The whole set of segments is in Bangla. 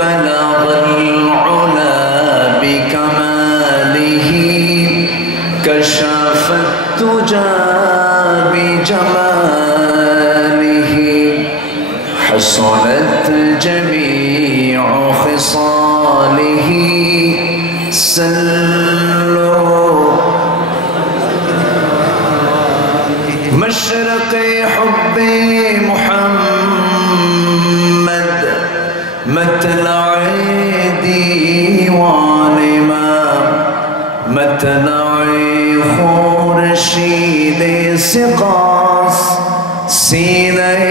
بلغ العلا بكماله كشف الدجى بجماله حسنت جميع خصاله سلوا مشرق حب محمد مطلع ديوان ما مطلع خورشید سقاس سینه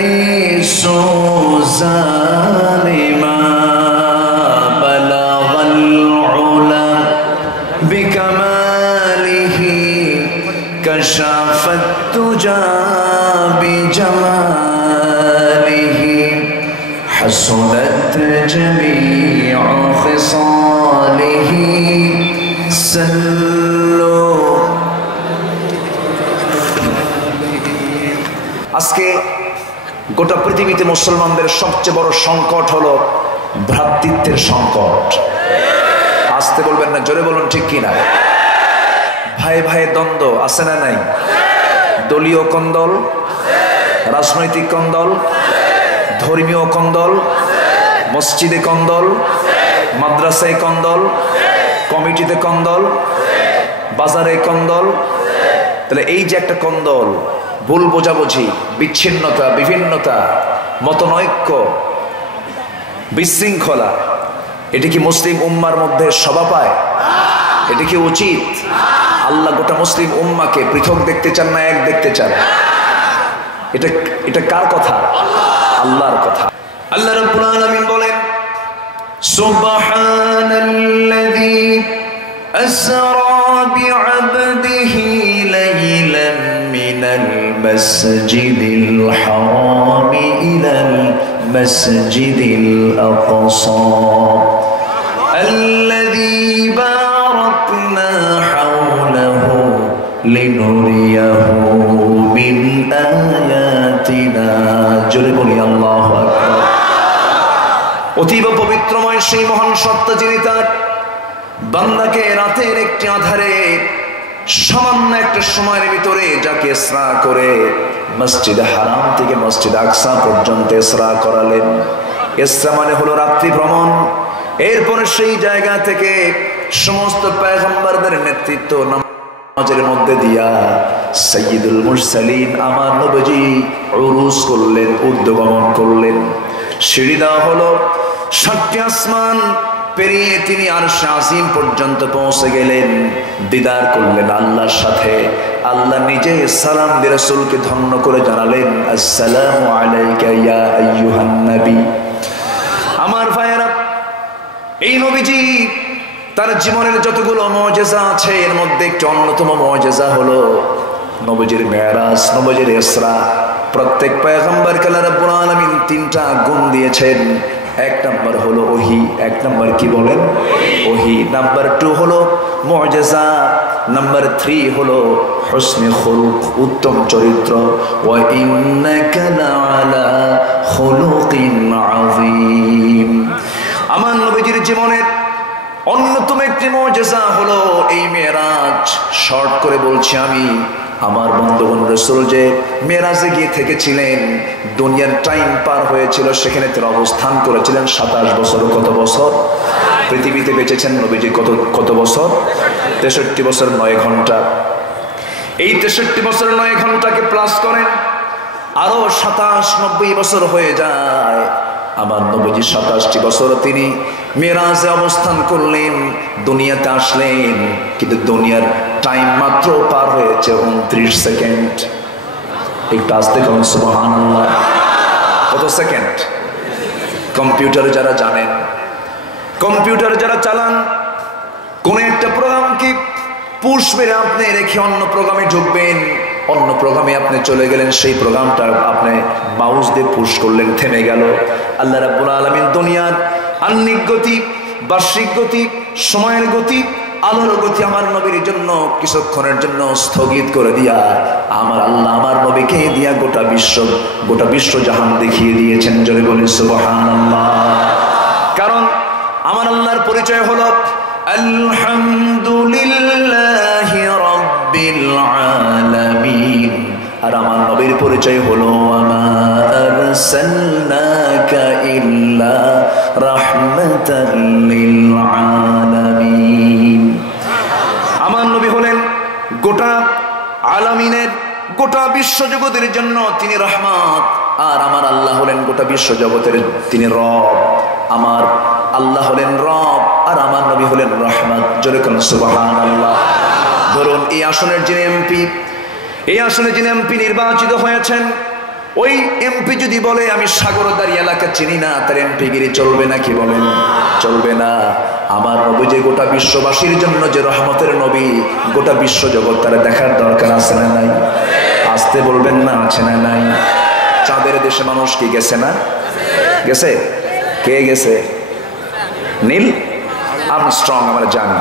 سوزان ما بلغ العلا بكماله كشف الدجى بجماله حسنت جميع خصاله سلوا আজকে গোটা পৃথিবীতে মুসলমানদের সবচেয়ে বড় সংকট হলো ভ্রাতৃত্বের সংকট। আসতে বলবেন না, জোরে বলুন ঠিক কিনা। ভাই ভাই দ্বন্দ্ব আছে না নাই? দলীয় কন্দল, রাজনৈতিক কন্দল, ধর্মীয় কন্দল, মসজিদে কন্দল, মাদ্রাসায় কন্দল, কমিটিতে কন্দল, বাজারে কন্দল। তাহলে এই যে একটা কন্দল, ভুল বোঝাবুঝি, বিচ্ছিন্নতা, বিভিন্নতা, মতনৈক্য, বিশৃঙ্খলা, এটি কি মুসলিম উম্মার মধ্যে শোভা পায়? এটি কি উচিত? আল্লাহ গোটা মুসলিম উম্মাকে পৃথক দেখতে চান না এক দেখতে চান? এটা কার কথা? আল্লাহর কথা। আল্লাহ রাব্বুল আলামিন বলেন, সুবহানাল্লাযী আসরা বিআবদিহি লাইলান মিনাল মাসজিদিল হারাম ইলাল মাসজিদিল আকসা আল্লাযী বারাকনা হাওলাহু লিনুরিয়াহু মিন আয়াতিনা। জোরে বলি আল্লাহু আকবার। অতীব পবিত্রময় সেই মহান সত্তা, যিনি তার বান্দাকে রাতের একটি আধারে সামান্য একটা সময়ের ভিতরে যাকে ইসরা করে মসজিদ হারাম থেকে মসজিদ আকসা পর্যন্ত ইসরা করালেন। ইসরা মানে হলো রাত্রি ভ্রমণ। এরপরে সেই জায়গা থেকে সমস্ত পয়গম্বরদের নেতৃত্ব নামাজের মধ্যে দিয়া সাইয়্যিদুল মুরসালিন আমার নবীজি উরুজ করলেন, ঊর্ধ্বগমন করলেন। সিঁড়ি দেওয়া হলো, 7টি আসমান পেরিয়ে তিনি আরশে আজিম পর্যন্ত পৌঁছে গেলেন, দিদার করলেন আল্লাহর সাথে। আল্লাহ নিজে সালাম দিয়ে রাসূলকে ধন্য করে জানালেন, আসসালামু আলাইকা ইয়া আইয়ুহান নবী। আমার ভাইয়েরা, এই নবীজি তার জীবনের যতগুলো মুজিজা আছে এর মধ্যে একটি অন্যতম মুজিজা হলো নবীজির মেরাজ, নবীজির ইসরা। প্রত্যেক পয়গম্বরকে আল্লাহ রাব্বুল আলামিন 3টা গুণ দিয়েছেন। 1 নম্বর হলো ওহী। 1 নম্বর কি বলেন? ওহী। নাম্বার 2 হলো মুজিজা। নাম্বার 3 হলো হুসনে খুলুক, উত্তম চরিত্র। ওয়া ইন্নাকা লাআলা খুলুকিন আযীম। আমার নবীজির জীবনের অন্যতম একটি মুজিজা হলো এই মেরাজ। শর্ট করে বলছি আমি, আমার বন্ধুগণ, রাসূল যে মেরাজে গিয়ে থেকেছিলেন, দুনিয়ার টাইম পার হয়েছিল, সেখানে তিনি অবস্থান করেছিলেন 27 বছর। কত বছর? পৃথিবীতে বেঁচেছেন নবীজি কত বছর? 63 বছর 9 ঘন্টা। এই 63 বছর 9 ঘন্টাকে প্লাস করেন, আরো 27-90 বছর হয়ে যায়। আমার নবীজি 27টি বছর তিনি মেরাজে অবস্থান করলেন, দুনিয়াতে আসলেন, কিন্তু দুনিয়ার টাইম মাত্র পার হয়েছে 29 সেকেন্ড। একটু আসতে করুন সুবহানাল্লাহ। কত সেকেন্ড? কম্পিউটার যারা জানেন, কম্পিউটার যারা চালান, কোন একটা প্রোগ্রামকে পুশ মেরে আপনি রেখে অন্য প্রোগ্রামে ঢুকবেন, অন্য প্রোগ্রামে আপনি চলে গেলেন, সেই প্রোগ্রামটা আপনি মাউস দিয়ে পুশ করলেন, থেমে গেল। আল্লাহ রাব্বুল আলামিন দুনিয়ার আহ্নিক গতি, বার্ষিক গতি, সময়ের গতি, আলোর গতি আমার নবীর জন্য কিছুক্ষণের জন্য স্থগিত করে দিয়া আমার আল্লাহ আমার নবীকে দিয়া গোটা বিশ্ব জাহান দেখিয়ে দিয়েছেন। জোরে বলি সুবহানাল্লাহ। কারণ কারণ আমার আল্লাহর পরিচয় হলো আলহামদুলিল্লাহি রাব্বিল আলামিন, আর আমার নবীর পরিচয় হলো ওয়ামা আরসালনাকা ইল্লা রাহমাতাল লিল আলামিন। আমার নবী হলেন গোটা আলামিনের, গোটা বিশ্বজগতের জন্য তিনি রহমত, আর আমার আল্লাহ হলেন গোটা বিশ্বজগতের তিনি রব। আমার আল্লাহ হলেন রব আর আমার নবী হলেন রহমত। জোরে বলুন সুবহানাল্লাহ। ধরুন এই আসনের যিনি এমপি, এই আসনে যিনি এমপি নির্বাচিত হয়েছেন, ওই এমপি যদি বলে আমি সাগরদারি এলাকা চিনি না, তার এমপিগিরি চলবে না? কি বলেন? চলবে না। আমার নবী যে গোটা বিশ্ববাসীর জন্য যে রহমতের নবী, গোটা বিশ্বজগৎ তারা দেখার দরকার আছে না নাই? আসতে বলবেন না, আছে না নাই? চাঁদের দেশে মানুষ কি গেছে না? গেছে? কে গেছে? নীল আর্মস্ট্রং আমরা জানি।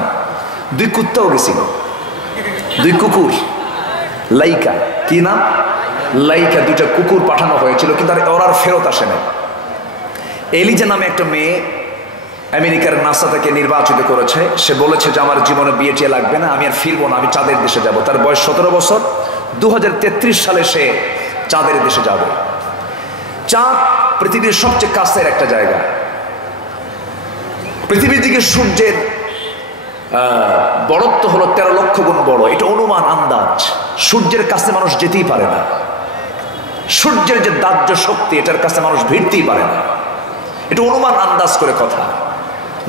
2 কুত্তাও গেছিল, 2 কুকুর, লাইকা, কি নাম? লাইকা, 2টা কুকুর পাঠানো হয়েছিল, কিন্তু ওরা ফেরত আসে না। এলিজা নামে একটা মেয়ে আমেরিকার নাসা থেকে নির্বাচিত করেছে। সে বলেছে যে আমার জীবনে বিয়ে টিয়ে লাগবে না, আমি আর ফিরবো না, আমি চাঁদের দেশে যাব। তার বয়স 17 বছর। 2033 সালে সে চাঁদের দেশে যাবে। চাঁদ পৃথিবীর সবচেয়ে কাছের একটা জায়গা। পৃথিবীর দিকে সূর্যের বড়ত্ব হলো 13 লক্ষ গুণ বড়। এটা অনুমান, আন্দাজ। সূর্যের কাছে মানুষ যেতেই পারে না। সূর্যের যে দাহ্য শক্তি, এটার কাছে মানুষ ভিড়তেই পারে না। এটা অনুমান, আন্দাজ করে কথা।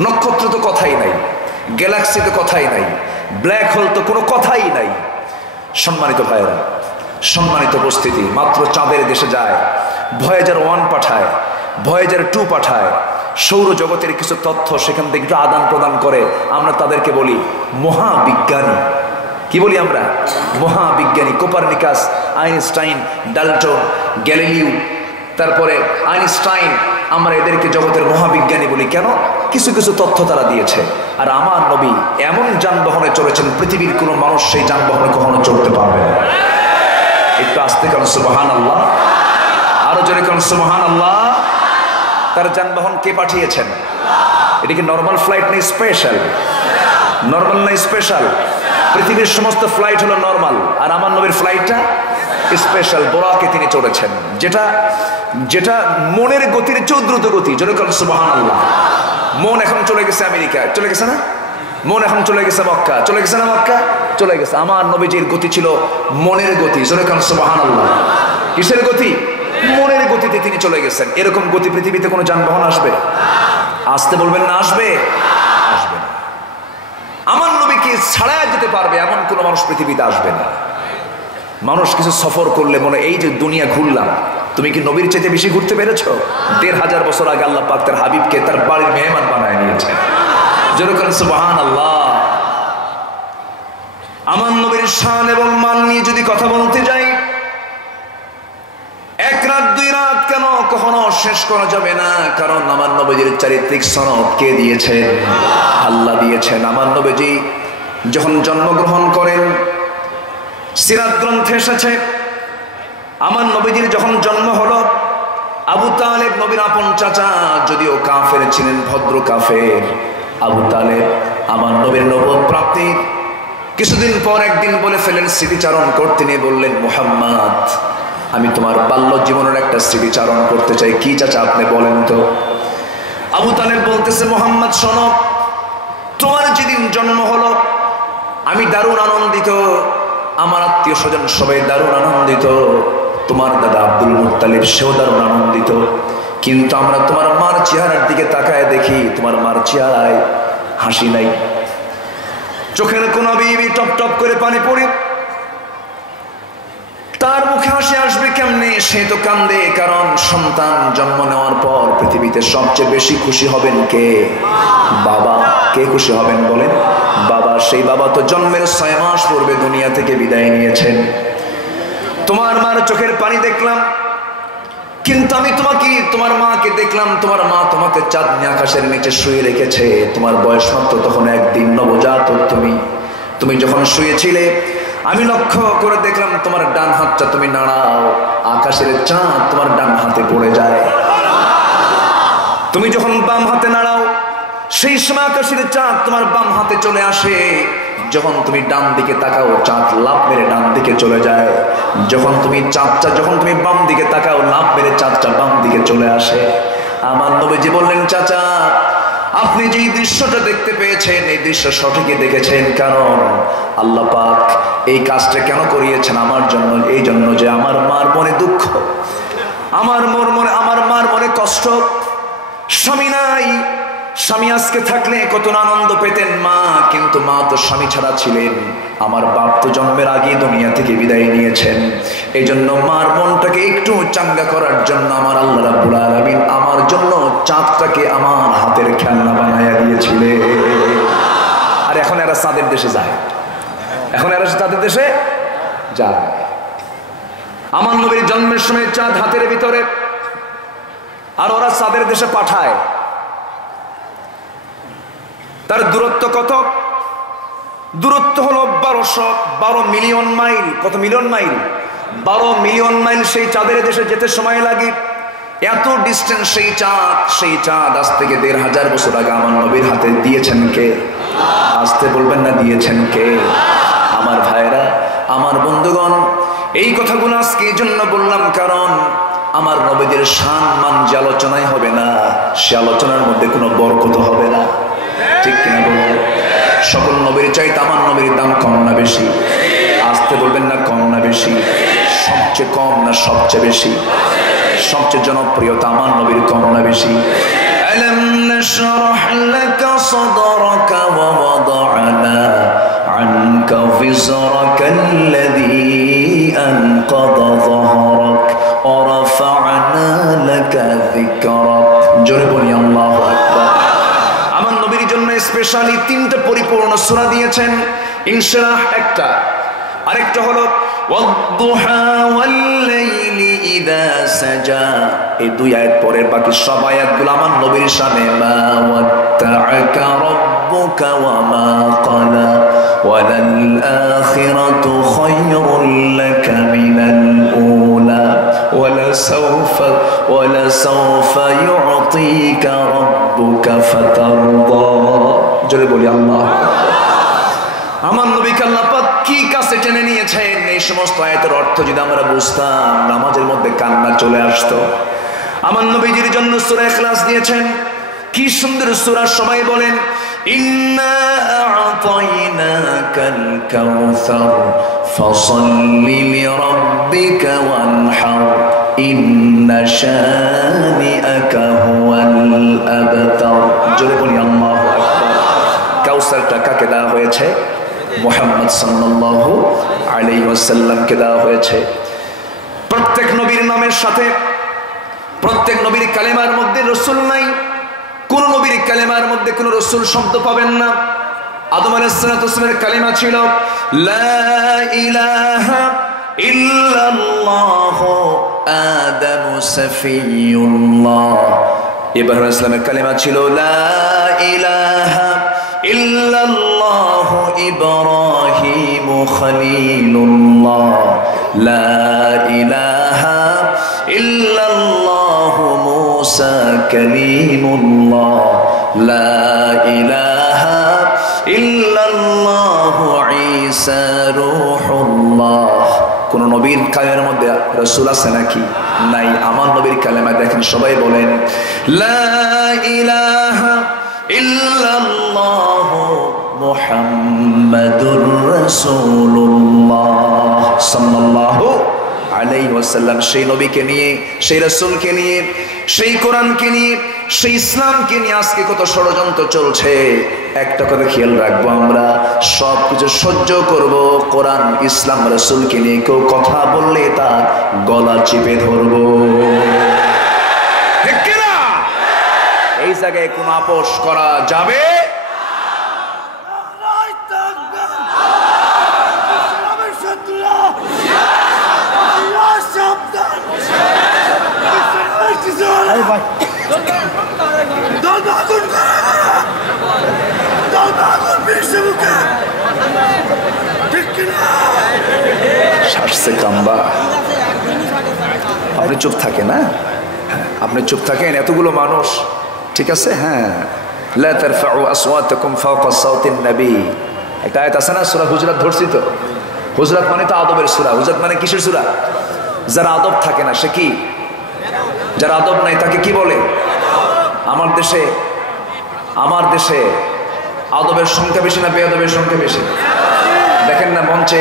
নক্ষত্র তো কথাই নাই, গ্যালাক্সি তো কথাই নাই, ব্ল্যাক হোল তো কোনো কথাই নাই। সম্মানিত ভাইয়েরা, সম্মানিত উপস্থিতি, মাত্র চাঁদের দেশে যায়, ভয়েজার 1 পাঠায়, ভয়েজার 2 পাঠায়, সৌরজগতের কিছু তথ্য সেখান থেকে একটু আদান প্রদান করে। আমরা তাদেরকে বলি মহাবিজ্ঞানী। কি বলি আমরা? মহাবিজ্ঞানী। কোপারনিকাস, আইনস্টাইন, ডাল্টন, গ্যালিলিও, তারপরে আইনস্টাইন, আমরা এদেরকে জগতের মহাবিজ্ঞানী বলি। কেন? কিছু কিছু তথ্য তারা দিয়েছে। আর আমার নবী এমন যানবাহনে চলেছেন, পৃথিবীর কোনো মানুষ সেই যানবাহনে কখনো চড়তে পারবে না। একটু আস্তে কারণ সুবহানাল্লাহ, আরো জোরে কারণ সুবহানাল্লাহ। তার যানবাহন কে পাঠিয়েছেন? এটা কি নর্মাল ফ্লাইট নেই, স্পেশাল? নর্মাল নাই, স্পেশাল। পৃথিবীর সমস্ত ফ্লাইট হলো নর্মাল, আর আমার নবীর ফ্লাইটটা স্পেশাল। বোরাকে তিনি চড়েছেন, যেটা যেটা মনের গতির চেয়েও দ্রুত গতি। জোরে কারণ সুবহানাল্লাহ। মন এখন চলে গেছে আমেরিকা, চলে গেছে না? মন এখন চলে গেছে মক্কা, চলে গেছে না? মক্কা চলে গেছে। আমার নবীজির গতি ছিল মনের গতি। জোরে কারণ সুবহানাল্লাহ। কিসের গতি? মনের গতিতে তিনি চলে গেছেন। এরকম গতি পৃথিবীতে কোনো যানবাহন আসবে? আসতে বলবেন না, আসবে? আসবে না। আমার নবীকে ছাড়া যেতে পারবে এমন কোনো মানুষ পৃথিবীতে আসবে না। মানুষ কিছু সফর করলে মনে, এই যে দুনিয়া ঘুরলাম, তুমি কি নবীর চাইতে বেশি ঘুরতে পেরেছো? 1500 বছর আগে আল্লাহ পাক তার হাবিবকে তার বাড়ির মেহমান বানায় নিয়েছেন। যেরকম সুবহানাল্লাহ। আমার নবীর শান এবং মান নিয়ে যদি কথা বলতে যাই, 1 রাত 2 রাত কেন কখনো শেষ করা যাবে না। কারণ আমার নবীজির চারিত্রিক সনদ কে দিয়েছেন? আল্লাহ দিয়েছেন। আমার নবীজি যখন জন্মগ্রহণ করেন, সিরাত গ্রন্থে এসেছে, আমার নবীজির যখন জন্ম হলো, আবু তালেব নবীর আপন চাচা, যদিও কাফের ছিলেন, ভদ্র কাফের, আবু তালেব আমার নবীর নবুয়ত প্রাপ্তির কিছুদিন পর একদিন বলে ফেলেন, স্মৃতিচারণ করতে নিয়ে বললেন, মুহাম্মদ, আমি তোমার বাল্য জীবনের একটা স্মৃতিচারণ করতে চাই। কি চাচা আপনি বলেন তো? আবু তালেব বলতেছে, মুহাম্মদ শোনো, তোমার যেদিন জন্ম হলো আমি দারুণ আনন্দিত, আমার আত্মীয় স্বজন সবাই দারুণ আনন্দিত, তোমার দাদা আব্দুল মুত্তালিব সেও দারুণ আনন্দিত। কিন্তু আমরা তোমার মার চেহারার দিকে তাকায় দেখি, তোমার মার চেহারায় হাসি নাই, চোখের কোন বিবি টপ টপ করে পানি পড়ে। তার মুখে হাসি আসবে কেমনে? সে তো কান্দে, কারণ সন্তান জন্ম নেওয়ার পর পৃথিবীতে সবচেয়ে বেশি খুশি হবেন কে? বাবা। কে খুশি হবেন বলেন? বাবা। সেই বাবা তো জন্মের 6 মাস পূর্বে দুনিয়া থেকে বিদায় নিয়েছেন। তোমার মার চোখের পানি দেখলাম, কিন্তু আমি তোমার মাকে দেখলাম, তোমার মা তোমাকে চাঁদনি আকাশের নিচে শুয়ে রেখেছে। তোমার বয়স মাত্র তখন 1 দিন, নবজাতক তুমি যখন শুয়েছিলে, আমি লক্ষ্য করে দেখলাম তোমার ডান হাতটা তুমি নাড়াও, আকাশের চাঁদ তোমার ডান হাতে পড়ে যায়। তুমি যখন বাম হাতে নাড়াও, সেই সময় আকাশের চাঁদ তোমার বাম হাতে চলে আসে, যখন তুমি ডান দিকে তাকাও চাঁদ লাফ মেরে ডান দিকে চলে যায়, যখন তুমি বাম দিকে তাকাও লাফ মেরে চাঁদটা বাম দিকে চলে আসে। আমার নবীজি বললেন, চাচা আপনি যে দৃশ্যটা দেখতে পেয়েছেন এই দৃশ্য সঠিকই দেখেছেন, কারণ আল্লাহ পাক এই কাজটা কেন করিয়েছেন আমার জন্য, এই জন্য যে আমার মার মনে দুঃখ, আমার মার মনে কষ্ট, স্বামী নাই, স্বামী আজকে থাকলে কত আনন্দ পেতেন মা, কিন্তু মা তো স্বামী ছাড়া ছিলেন, আমার বাপ তো জন্মের আগে দুনিয়া থেকে বিদায় নিয়েছেন। এই জন্য মার মনটাকে একটু চাঙ্গা করার জন্য আমার আল্লাহ রাব্বুল আলামিন আমার জন্য চাঁদটাকে আমার হাতের খেলনা বানাইয়া দিয়েছিলেন। আর এখন এরা চাঁদের দেশে যায়, চাঁদের দেশে যায়। আমার নবীর জন্মের সময় চাঁদ হাতের ভিতরে, আর ওরা চাঁদের দেশে পাঠায়। তার দূরত্ব কত? দূরত্ব হলো 12 মিলিয়ন মাইল। কত মিলিয়ন মাইল? 12 মিলিয়ন মাইল সেই চাঁদের দেশে যেতে সময় লাগে। এত ডিস্টেন্স সেই চাঁদ আজ থেকে 1500 বছর আগে আমার নবীর হাতে দিয়েছেন কে? আসতে বলবেন না, দিয়েছেন কে? আমার ভাইরা, আমার বন্ধুগণ, এই কথাগুলো আজকে এই জন্য বললাম, কারণ আমার নবীদের শান মান যে আলোচনায় হবে না, সে আলোচনার মধ্যে কোনো বরকত হবে না। ঠিক কিনা বলবো? সকল নবীর চাইতে আমার নবীর দাম কম না বেশি? আসতে বলবেন না, কম না বেশি? সবচেয়ে কম না সবচেয়ে বেশি? সবচেয়ে জনপ্রিয়তা আমার নবীর কম না বেশি? আলাম নাশরাহ লাকা সাদরাকা ওয়া ওয়াদা'না আনকা ফিজরাকা আল্লাযী আনকাযা যাহরাক ওয়া রাফা'না লাকা যিকরাক। জোরে বলি আল্লাহু আকবার। আমার নবীর জন্য স্পেশালি 3টা পরিপূর্ণ সূরা দিয়েছেন। ইনশিরাহ একটা, আরেকটা হলো ওয়াদ-দুহা ওয়াল-লাইলি ইযা সাজা। এই 2 আয়াত পরের বাকি সব আয়াতগুলো আমার নবীর শানে। মা ওয়াত্তা'আকা রাব্বুকা ওয়া মা ক্বালা ওয়ালাল আখিরাতু খায়রুল লাকা মিনাল উলা ওয়ালাসাউফা ইউ'তিকা রাব্বুকা ফাতারদা। জোরে বলি আল্লাহ। আমার নবীকে আল্লাহ পাক কি কাছে টেনে নিয়েছেন, এই সমস্ত আয়াতের অর্থ যদি আমরা বুঝতাম, নামাজের মধ্যে কান্না চলে আসতো। আমার নবীজির জন্য সূরা ইখলাস দিয়েছেন, কি সুন্দর সূরা। সবাই বলেন, ইন্না আ'তাইনাকাল কাউসার ফাসাল্লি লিরাব্বিকা ওয়ানহার ইন্না শানিআকা হুয়াল আবতার। জোরে বলি আল্লাহু আকবার। কাউসারটা কাকে দেওয়া হয়েছে? মুহাম্মদ সাল্লাল্লাহু আলাইহি ওয়াসাল্লামকে দেওয়া হয়েছে। প্রত্যেক নবীর নামের সাথে, প্রত্যেক নবীর কালেমার মধ্যে রাসূল নাই। কোন নবীর কালেমার মধ্যে কোন রাসূল শব্দ পাবেন না। আদম আলাইহিস সালামের কালেমা ছিল লা ইলাহা ইল্লাল্লাহ আদামু সাফিয়ুল্লাহ। ইব্রাহিম আলাইহিস সালামের কালেমা ছিল লা ইলাহা ইল্লাল্লাহ ইব্রাহিম খলিলুল্লাহ। লা ইলাহা ইল্লাল্লাহ মুসা কালিমুল্লাহ। লা ইলাহা ইল্লাল্লাহ ঈসা রূহুল্লাহ। কোন নবীর কালেমার মধ্যে রাসূল আছে নাকি? নাই। আমার নবীর কালেমা দেখেন, সবাই বলেন লা ইলাহা ইল্লাল্লাহ মুহাম্মাদুর রাসূলুল্লাহ সাল্লাল্লাহু আলাইহি ওয়াসাল্লাম। সেই নবীকে নিয়ে, সেই রাসূলকে নিয়ে, সেই কোরআনকে নিয়ে, সেই ইসলামকে নিয়ে আজকে কত ষড়যন্ত্র চলছে। একটা কথা খেয়াল রাখবো, আমরা সব কিছু সহ্য করব, কোরআন ইসলাম রাসূলকে নিয়ে কেউ কথা বললে তার গলা চেপে ধরবো। ঠিক কিনা? এই জায়গায় কোন আপোষ করা যাবে? আপনি চুপ থাকেন, হ্যাঁ আপনি চুপ থাকেন, এতগুলো মানুষ, ঠিক আছে, হ্যাঁ লা তারফাউ আসওয়াতাকুম ফাওকা সাওতিন নবী। একটা আয়াত আছে না সূরা হুজরাত, ধরছি তো। হুজরাত মানে তো আদবের সূরা। হুজরাত মানে কিসের সূরা? যারা আদব থাকে না সে কি? যারা আদব নাই তাকে কি বলে? আমার দেশে আদবের সংখ্যা বেশি না বেয়াদবের সংখ্যা বেশি? দেখেন না মঞ্চে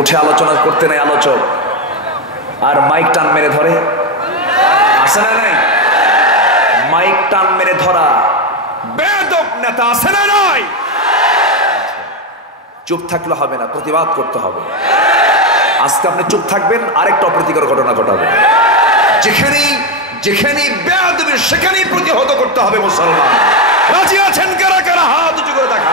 উঠে আলোচনা করতে নাই আলোচক, আর মাইক টান মেরে ধরে, আছে না নাই? মাইক টান মেরে ধরা বেয়াদব নেতা আছে না নাই? চুপ থাকলে হবে না, প্রতিবাদ করতে হবে। আজকে আপনি চুপ থাকবেন, আরেকটা অপ্রীতিকর ঘটনা ঘটাবে। যেখানেই বেয়াদবি সেখানেই প্রতিহত করতে হবে। মুসলমান রাজি আছেন কারা কারা? হাত উঁচু করে দেখা।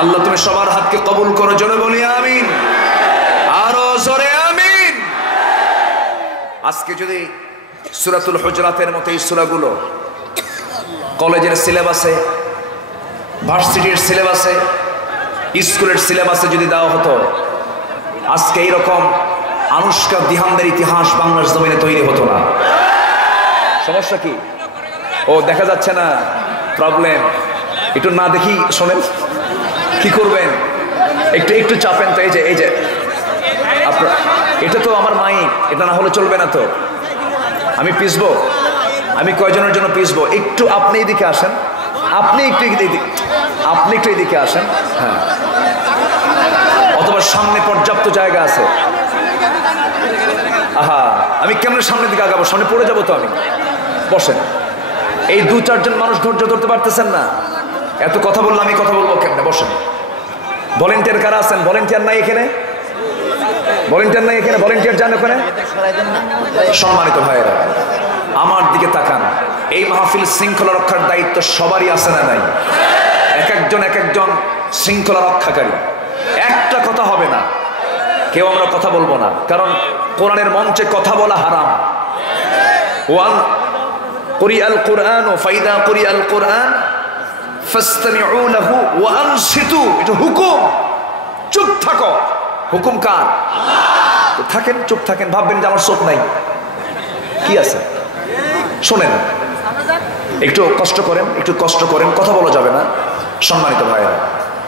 আল্লাহ তুমি সবার হাতকে কবুল করো, জোরে বলি আমিন, আরো জোরে আমিন। আজকে যদি সূরাতুল হুজরাতের মতো এই সূরাগুলো কলেজের সিলেবাসে, ভার্সিটির সিলেবাসে, স্কুলের সিলেবাসে যদি দেওয়া হতো, আজকে এইরকম আনুষ্কা দিহানদের ইতিহাস বাংলার জমিনে তৈরি হতো না। সমস্যা কি? ও দেখা যাচ্ছে না, প্রবলেম। একটু না দেখি শোনেন, কি করবেন? একটু চাপেন তো। এই যে আপনার, এটা তো আমার মাইক, এটা না হলে চলবে না তো। আমি পিসবো, আমি কয়জনের জন্য পিসবো? একটু আপনি এদিকে আসেন, আপনি একটু এদিকে আসেন। হ্যাঁ, অথবা সামনে পর্যাপ্ত জায়গা আছে। আহা, আমি কেমন সামনের দিকে আগাবো? সামনে পড়ে যাবো তো আমি। বসেন। এই 2-4 জন মানুষ ধৈর্য ধরতে পারতেছেন না, এত কথা বললে আমি কথা বলবো কেমনে? বসেন। ভলেন্টিয়ার কারা আছেন? ভলেন্টিয়ার নাই এখানে? ভলেন্টিয়ার যান ওখানে। সম্মানিত ভাইয়েরা, আমার দিকে তাকান। এই মাহফিল শৃঙ্খলা রক্ষার দায়িত্ব সবারই আছে না নাই? এক একজন শৃঙ্খলা রক্ষাকারী। একটা কথা হবে না, কেউ আমরা কথা বলবো না, কারণ কোরআনের মঞ্চে কথা বলা হারাম। ওয়ান কুরিআল কুরআন ফাইদা কুরিআল কুরআন ফাসতামিউ লাহু ওয়া আনসিতু। এটা হুকুম, চুপ থাকো। হুকুম কার? আল্লাহ। থাকেন, চুপ থাকেন। ভাববেন যে আমার চোখ নাই, কি আছে? শোনেন, একটু কষ্ট করেন, কথা বলা যাবে না। সম্মানিত ভাইরা,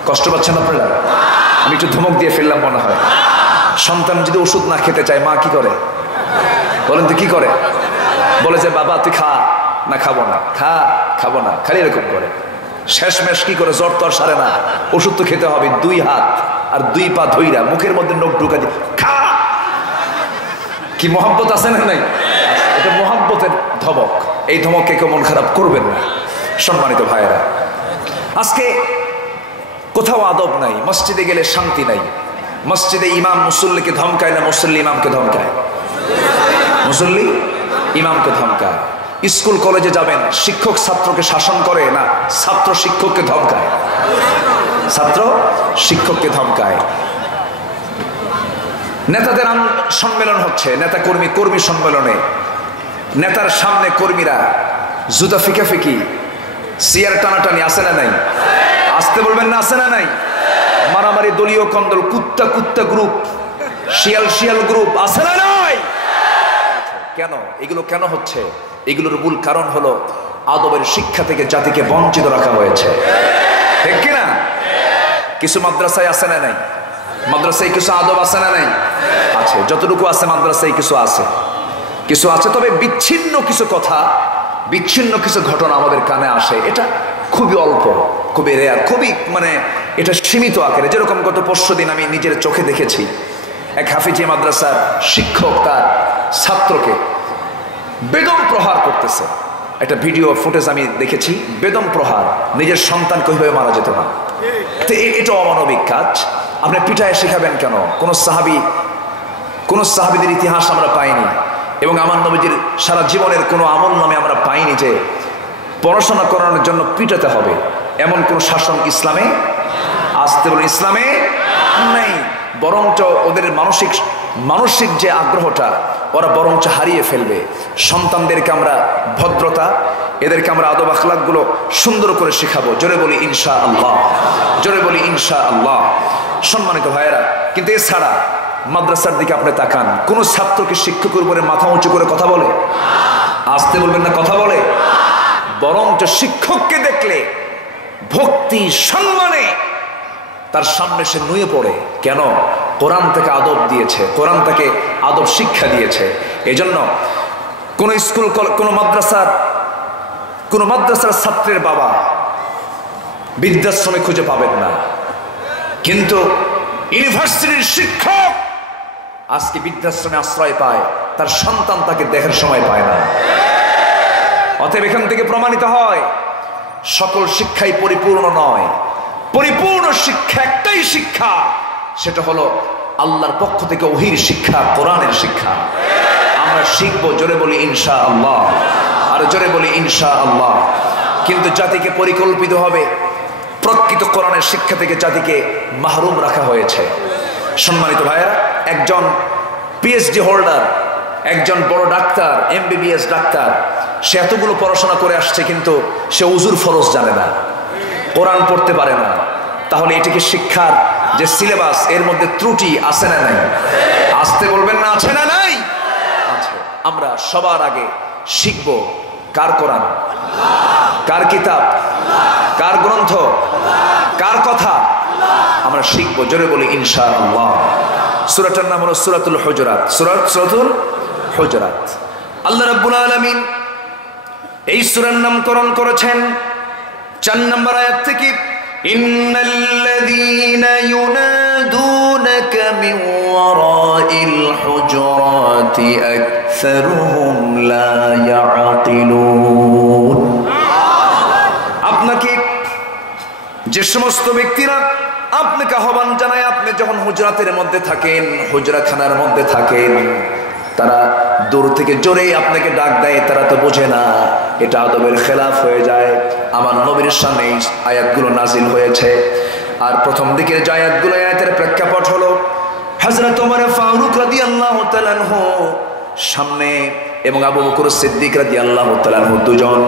কষ্ট পাচ্ছেন আপনারা? আমি একটু ধমক দিয়ে ফেললাম মনে হয়। সন্তান যদি ওষুধ না খেতে চায়, মা কি করে বলেন তো? কি করে? বলে যে বাবা তুই খা। না, খাবো না। খাবো না, খালি এরকম করে। শেষমেশ কি করে? জ্বর তো আর সারে না, ওষুধ তো খেতে হবে। 2 হাত আর 2 পা ধইরা মুখের মধ্যে নখ ঢুকা দিয়ে খা। কি মহব্বত আছে না নাই? এটা মহব্বতের ধমক। এই ধমককে কেউ মন খারাপ করবেন না। সম্মানিত ভাইয়েরা, আজকে কোথাও আদব নাই, মসজিদে গেলে শান্তি নাই। মসজিদে ইমাম মুসল্লিকে ধমকায় না, মুসল্লি ইমামকে ধমকায়? মুসল্লি ইমামকে ধমকায়। স্কুল কলেজে যাবেন, শিক্ষক ছাত্রকে শাসন করে না, ছাত্র শিক্ষককে ধমকায়। নেতাদের সম্মেলন হচ্ছে, নেতা কর্মী সম্মেলনে নেতার সামনে কর্মীরা জুতা ফিকাফিকি, চেয়ার টানাটানি, আছে না নাই? আসতে বলবেন না, আছে না নাই? মারামারি, দলীয় কন্দল, কুত্তা গ্রুপ, শিয়াল গ্রুপ, আছে না নাই? কেন এগুলো কেন হচ্ছে? এগুলোর মূল কারণ হলো আদবের শিক্ষা থেকে জাতিকে বঞ্চিত রাখা হয়েছে। ঠিক কিনা? কিছু মাদ্রাসায় আছে না নাই? মাদ্রাসায় কিছু আদব আছে না নাই? আছে। যতটুকু আছে মাদ্রাসায় কিছু আছে, তবে বিচ্ছিন্ন কিছু কথা, বিচ্ছিন্ন কিছু ঘটনা আমাদের কানে আসে। এটা খুবই অল্প, খুবই রেয়ার, খুবই এটা সীমিত আকারে। যেরকম গত পরশুদিন আমি নিজের চোখে দেখেছি, এক হাফিজি মাদ্রাসার শিক্ষক তার ছাত্রকে বেদম প্রহার করতেছে। একটা ভিডিও ফুটেজ আমি দেখেছি, বেদম প্রহার। নিজের সন্তান কিভাবে মারা যেত না? তো এটা অমানবিক কাজ। আপনি পিটায় শেখাবেন কেন? কোন সাহাবীদের ইতিহাস আমরা পাইনি, এবং আমার নবীজির সারা জীবনের কোনো আমল নামে আমরা পাইনি যে পড়াশোনা করানোর জন্য পিটাতে হবে। এমন কোন শাসন ইসলামে, আসতে বলুন, ইসলামে নেই। বরঞ্চ ওদের মানসিক মানসিক যে আগ্রহটা ওরা বরঞ্চ হারিয়ে ফেলবে। সন্তানদেরকে আমরা ভদ্রতা, এদেরকে আমরা আদব আখলাকগুলো সুন্দর করে শেখাবো। জোরে বলি ইনশাআল্লাহ, জোরে বলি ইনশাআল্লাহ। সম্মানিত ভাইয়েরা, কিন্তু এছাড়া মাদ্রাসার দিকে আপনি তাকান, কোন ছাত্রকে শিক্ষকের উপরে মাথা উঁচু করে কথা বলে? আসতে বলবেন না, কথা বলে? বরঞ্চ শিক্ষককে দেখলে ভক্তি সম্মানে তার সামনে সে নুয়ে পড়ে। কেন? কোরআন থেকে আদব দিয়েছে, কোরআন থেকে আদব শিক্ষা দিয়েছে। এজন্য কোন স্কুল, কোন মাদ্রাসার ছাত্রের বাবা বৃদ্ধাশ্রমে খুঁজে পাবেন না, কিন্তু ইউনিভার্সিটির শিক্ষক আজকে বৃদ্ধাশ্রমে আশ্রয় পায়, তার সন্তান তাকে দেখার সময় পায় না। অতএব এখান থেকে প্রমাণিত হয় সকল শিক্ষাই পরিপূর্ণ নয়। পরিপূর্ণ শিক্ষা একটাই শিক্ষা, সেটা হলো আল্লাহর পক্ষ থেকে ওহীর শিক্ষা, কোরআনের শিক্ষা। আমরা শিখবো, জোরে বলি ইনশাআল্লাহ, আর জোরে বলি ইনশাআল্লাহ। কিন্তু জাতিকে পরিকল্পিত হবে প্রকৃত কোরআনের শিক্ষা থেকে জাতিকে মাহরুম রাখা হয়েছে। সম্মানিত ভাইয়েরা, একজন পিএইচডি হোল্ডার, একজন বড় ডাক্তার, এমবিবিএস ডাক্তার, সে এতগুলো পড়াশোনা করে আসছে, কিন্তু সে উজুর ফরজ জানে না, কোরআন পড়তে পারে না। তাহলে এটিকে শিক্ষার যে সিলেবাস, এর মধ্যে ত্রুটি আছে না নাই? আসতে বলবেন না, আছে না নাই? আছে। আমরা সবার আগে শিখব কার কোরআন, কার কিতাব, কার গ্রন্থ, কার কথা আমরা শিখব। জোরে বলি ইনশাআল্লাহ। সূরাটার নাম হলো সূরাতুল হুজুরাত। সূরাতুল হুজুরাত। আল্লাহ রাব্বুল আলামিন এই সূরার নামকরণ করেছেন 4 নম্বর আয়াত থেকে, ইন্নাল্লাযীনা ইউনাদুনাকা মিন ওয়ারাইল হুজুরাতি আকসারুহুম লা ইয়াকিলুন। আপনাকে যে সমস্ত ব্যক্তিরা আপনাকে আহ্বান জানায়, আপনি যখন হুজরাতের মধ্যে থাকেন, হুজরাখানার মধ্যে থাকেন, তারা দূর থেকে জোরে আপনাকে ডাক দেয়, তারা তো বোঝে না, এটা আদবের খেলাফ হয়ে যায়। আমার নবীর সামনে আয়াতগুলো নাজিল হয়েছে। আর প্রথম দিকের যে আয়াতগুলো, আয়াতের প্রেক্ষাপট হলো হযরত ওমর ফারুক রাদিয়াল্লাহু তাআলা আনহু সামনে এবং আবু বকর সিদ্দিক রাদিয়াল্লাহু তাআলা আনহু, দুজন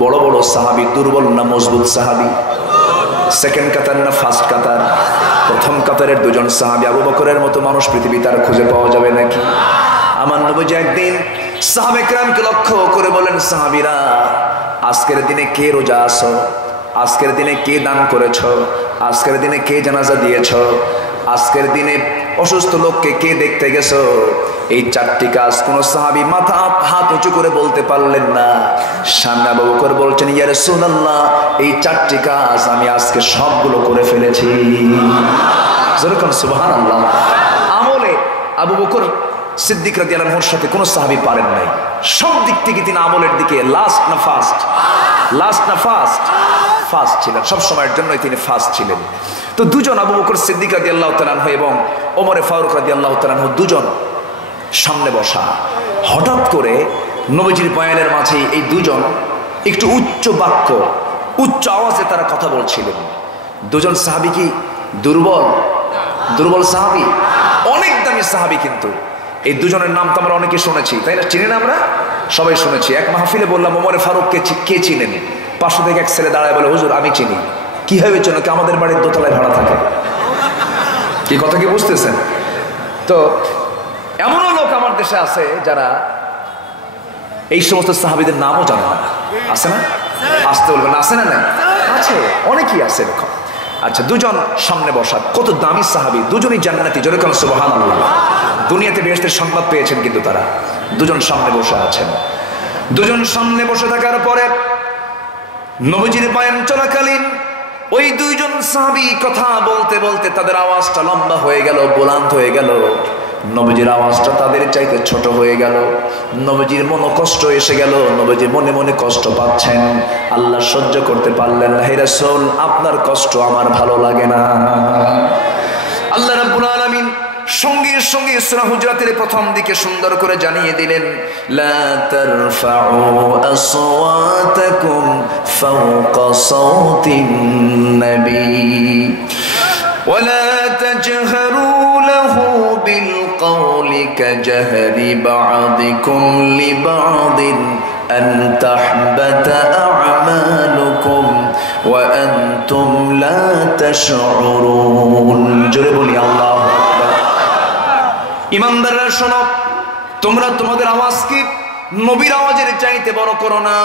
বড় বড় সাহাবী। দুর্বল না মজবুত সাহাবী? সেকেন্ড কাতার না ফার্স্ট কাতার? প্রথম কাতারের দুজন সাহাবী। আবু বকরের মতো মানুষ পৃথিবীতে আর খুঁজে পাওয়া যাবে নাকি? আমার নবীজি একদিন সাহাবে কেরামকে লক্ষ্য করে বলেন, সাহাবীরা, আজকের দিনে কে রোজা আছো? আজকের দিনে কে দান করেছ? আজকের দিনে কে জানাজা দিয়েছ? আজকের দিনে অসুস্থ লোককে কে দেখতে গেছো? এই 4টি কাজ কোন সাহাবী মাথা হাত উঁচু করে বলতে পারলেন না। সামনে আবু বকর বলছেন, ইয়া রাসূলুল্লাহ, এই 4টি কাজ আমি আজকে সবগুলো করে ফেলেছি। যেরকম সুবহানাল্লাহ। আমলে আবু বকর সিদ্দিক রাদিয়াল্লাহু আনহুর সাথে কোন সাহাবী পারেন নাই। সব দিক থেকে তিনি আমলের দিকে লাস্ট না ফার্স্ট? লাস্ট না ফার্স্ট? ফার্স্ট ছিলেন। সব সময়ের জন্যই তিনি ফার্স্ট ছিলেন। তো দুজন, আবু বকর সিদ্দিক রাদিয়াল্লাহু তাআলা আনহু এবং ওমর ফারুক রাদিয়াল্লাহু তাআলা আনহু, দুজন সামনে বসা। হঠাৎ করে নবীজির বয়ানের মাঝে এই দুজন একটু উচ্চ বাক্য, উচ্চ আওয়াজে তারা কথা বলছিলেন। দুজন সাহাবী কি দুর্বল? দুর্বল সাহাবী? অনেক দামি সাহাবী। কিন্তু এই দুজনের নাম তো আমরা অনেকে শুনেছি, তাই না? চিনি না? আমরা সবাই শুনেছি। এক মাহফিলে বললাম, ওমর ফারুককে কে চিনেন? পাশে থেকে এক ছেলে দাঁড়ায় বলে, হুজুর আমি চিনি। কি হবে চেনো? কি আমাদের বাড়ির দোতলায় ভাড়া থাকে। কি কথা কি বুঝতেছেন? তো এমনও লোক আমার দেশে আছে যারা এই সমস্ত সাহাবীদের নামও জানে না। আছে না? আসতে বলবেন, আছে না? না আছে, অনেকেই আছে এরকম। আচ্ছা, দুজন সামনে বসা, কত দামি সাহাবী, দুজনই জান্নাতি। জোরে বলেন সুবহানাল্লাহ। দুনিয়াতে বেহেশতের সংবাদ পেয়েছেন, কিন্তু তারা দুজন সামনে বসে আছেন। দুজন সামনে বসে থাকার পরে নবীজির বয়ান চলাকালীন ওই দুইজন সাহাবী কথা বলতে বলতে তাদের আওয়াজটা লম্বা হয়ে গেল, বুলন্দ হয়ে গেল। নবীজির আওয়াজটা তাদের চাইতে ছোট হয়ে গেল। নবীজির মনে কষ্ট এসে গেল। নবীজি মনে মনে কষ্ট পাচ্ছেন। আল্লাহ সহ্য করতে পারলেন না। হে রাসূল, আপনার কষ্ট আমার ভালো লাগে না। আল্লাহ রাব্বুল আলামিন সঙ্গে সঙ্গে সূরা হুজরাতের প্রথম দিকে সুন্দর করে জানিয়ে দিলেন, লা তারফাউ আসওয়াতাকুম ফাওকা সাওতিন নবী ওয়া লা তাজহারু লাহু বিল কওল كجهر بعضكم لبعض أن تحبط أعمالكم وأنتم لا تشعرون জোরে বলি আল্লাহু আকবার। ইমানদাররা শোনো, তোমরা তোমাদের আওয়াজকে নবীর আওয়াজের চাইতে বড় করো না।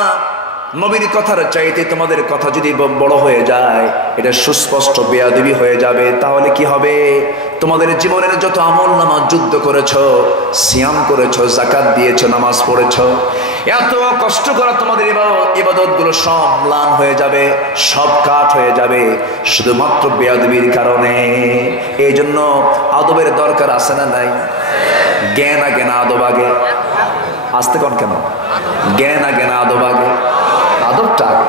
নবীর কথার চাইতে তোমাদের কথা যদি বড় হয়ে যায়, এটা সুস্পষ্ট বেয়াদবি হয়ে যাবে। তাহলে কি হবে? তোমাদের জীবনের যত আমল নামাজ, যুদ্ধ করেছো, সিয়াম করেছো, যাকাত দিয়েছো, নামাজ পড়েছো, এত কষ্ট করা তোমাদের ইবাদত গুলো সব ম্লান হয়ে যাবে, সব কাট হয়ে যাবে, শুধুমাত্র বেয়াদবির কারণে। এই জন্য আদবের দরকার আছে না নাই? জ্ঞান আগে না আদব আগে? আসতে কোন কেন? জ্ঞান আগে না আদব আগে? আদবটা আগে।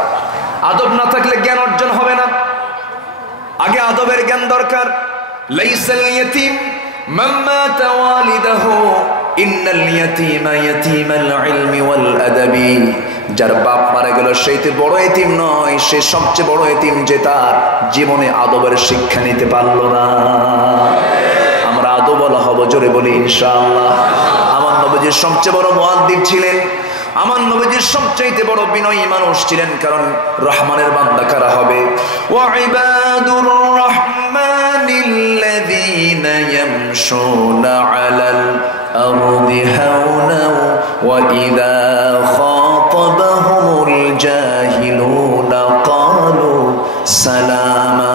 আদব না থাকলে জ্ঞান অর্জন হবে না। আগে আদবের জ্ঞান দরকার। লাইসাল ইয়াতীম মান মাতা ওয়ালিদাহু ইন্নাল ইয়াতীমা ইয়াতীমাল ইলমি ওয়াল আদাবি। যার বাপ মারা গেল সেই তো বড় এতিম নয়, সে সবচেয়ে বড় এতিম যে তার জীবনে আদবের শিক্ষা নিতে পারলো না। আমরা আদবওয়ালা হব, জোরে বলি ইনশাআল্লাহ। আমার নবীজির সবচেয়ে বড় মুআদ্দিব ছিলেন, আমার নবীজির সবচাইতে বড় বিনয়ী মানুষ ছিলেন। কারণ রহমানের বান্দা কারা হবে? ওয়া ইবাদুর রাহমানিল্লাযীনা ইয়ামশুনা আলাল আরদি হাওনা ওয়া ইযা খাতাবাহুমুল জাহিলুনা ক্বালু সালামা।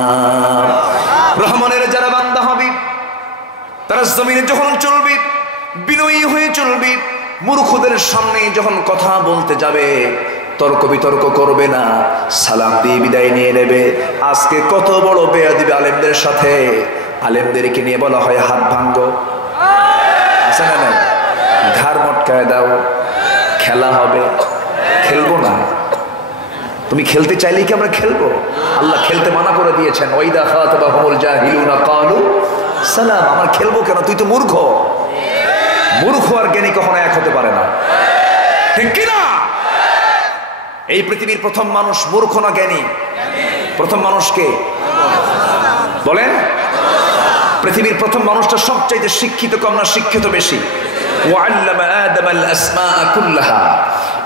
রহমানের যারা বান্দা হবে তারা জমিনে যখন চলবে বিনয়ী হয়ে চলবে। মূর্খদের সামনে যখন কথা বলতে যাবে তর্ক বিতর্ক করবে না, সালাম দিয়ে বিদায় নিয়ে নেবে। আজকে কত বড় বেয়াদবি আলেমদের সাথে। আলেমদেরকে নিয়ে বলা হয় হাত ভাঙ্গো, আছে না নাই? ঘাড় মটকায় দাও, খেলা হবে। খেলবো না। তুমি খেলতে চাইলেই কি আমরা খেলবো? আল্লাহ খেলতে মানা করে দিয়েছেন, ওয়াইদা খাতাবাহুমুল জাহিলুনা ক্বালু সালাম। আমার খেলবো কেন? তুই তো মূর্খ। মূর্খ আর জ্ঞানী কখনো এক হতে পারে না, ঠিক কিনা? এই পৃথিবীর প্রথম মানুষ মূর্খ না জ্ঞানী? প্রথম মানুষকে বলেন। পৃথিবীর প্রথম মানুষটা সবচাইতে শিক্ষিত কম না শিক্ষিত বেশি? ওয়াল্লামা আদামাল আসমাআ কুল্লাহা।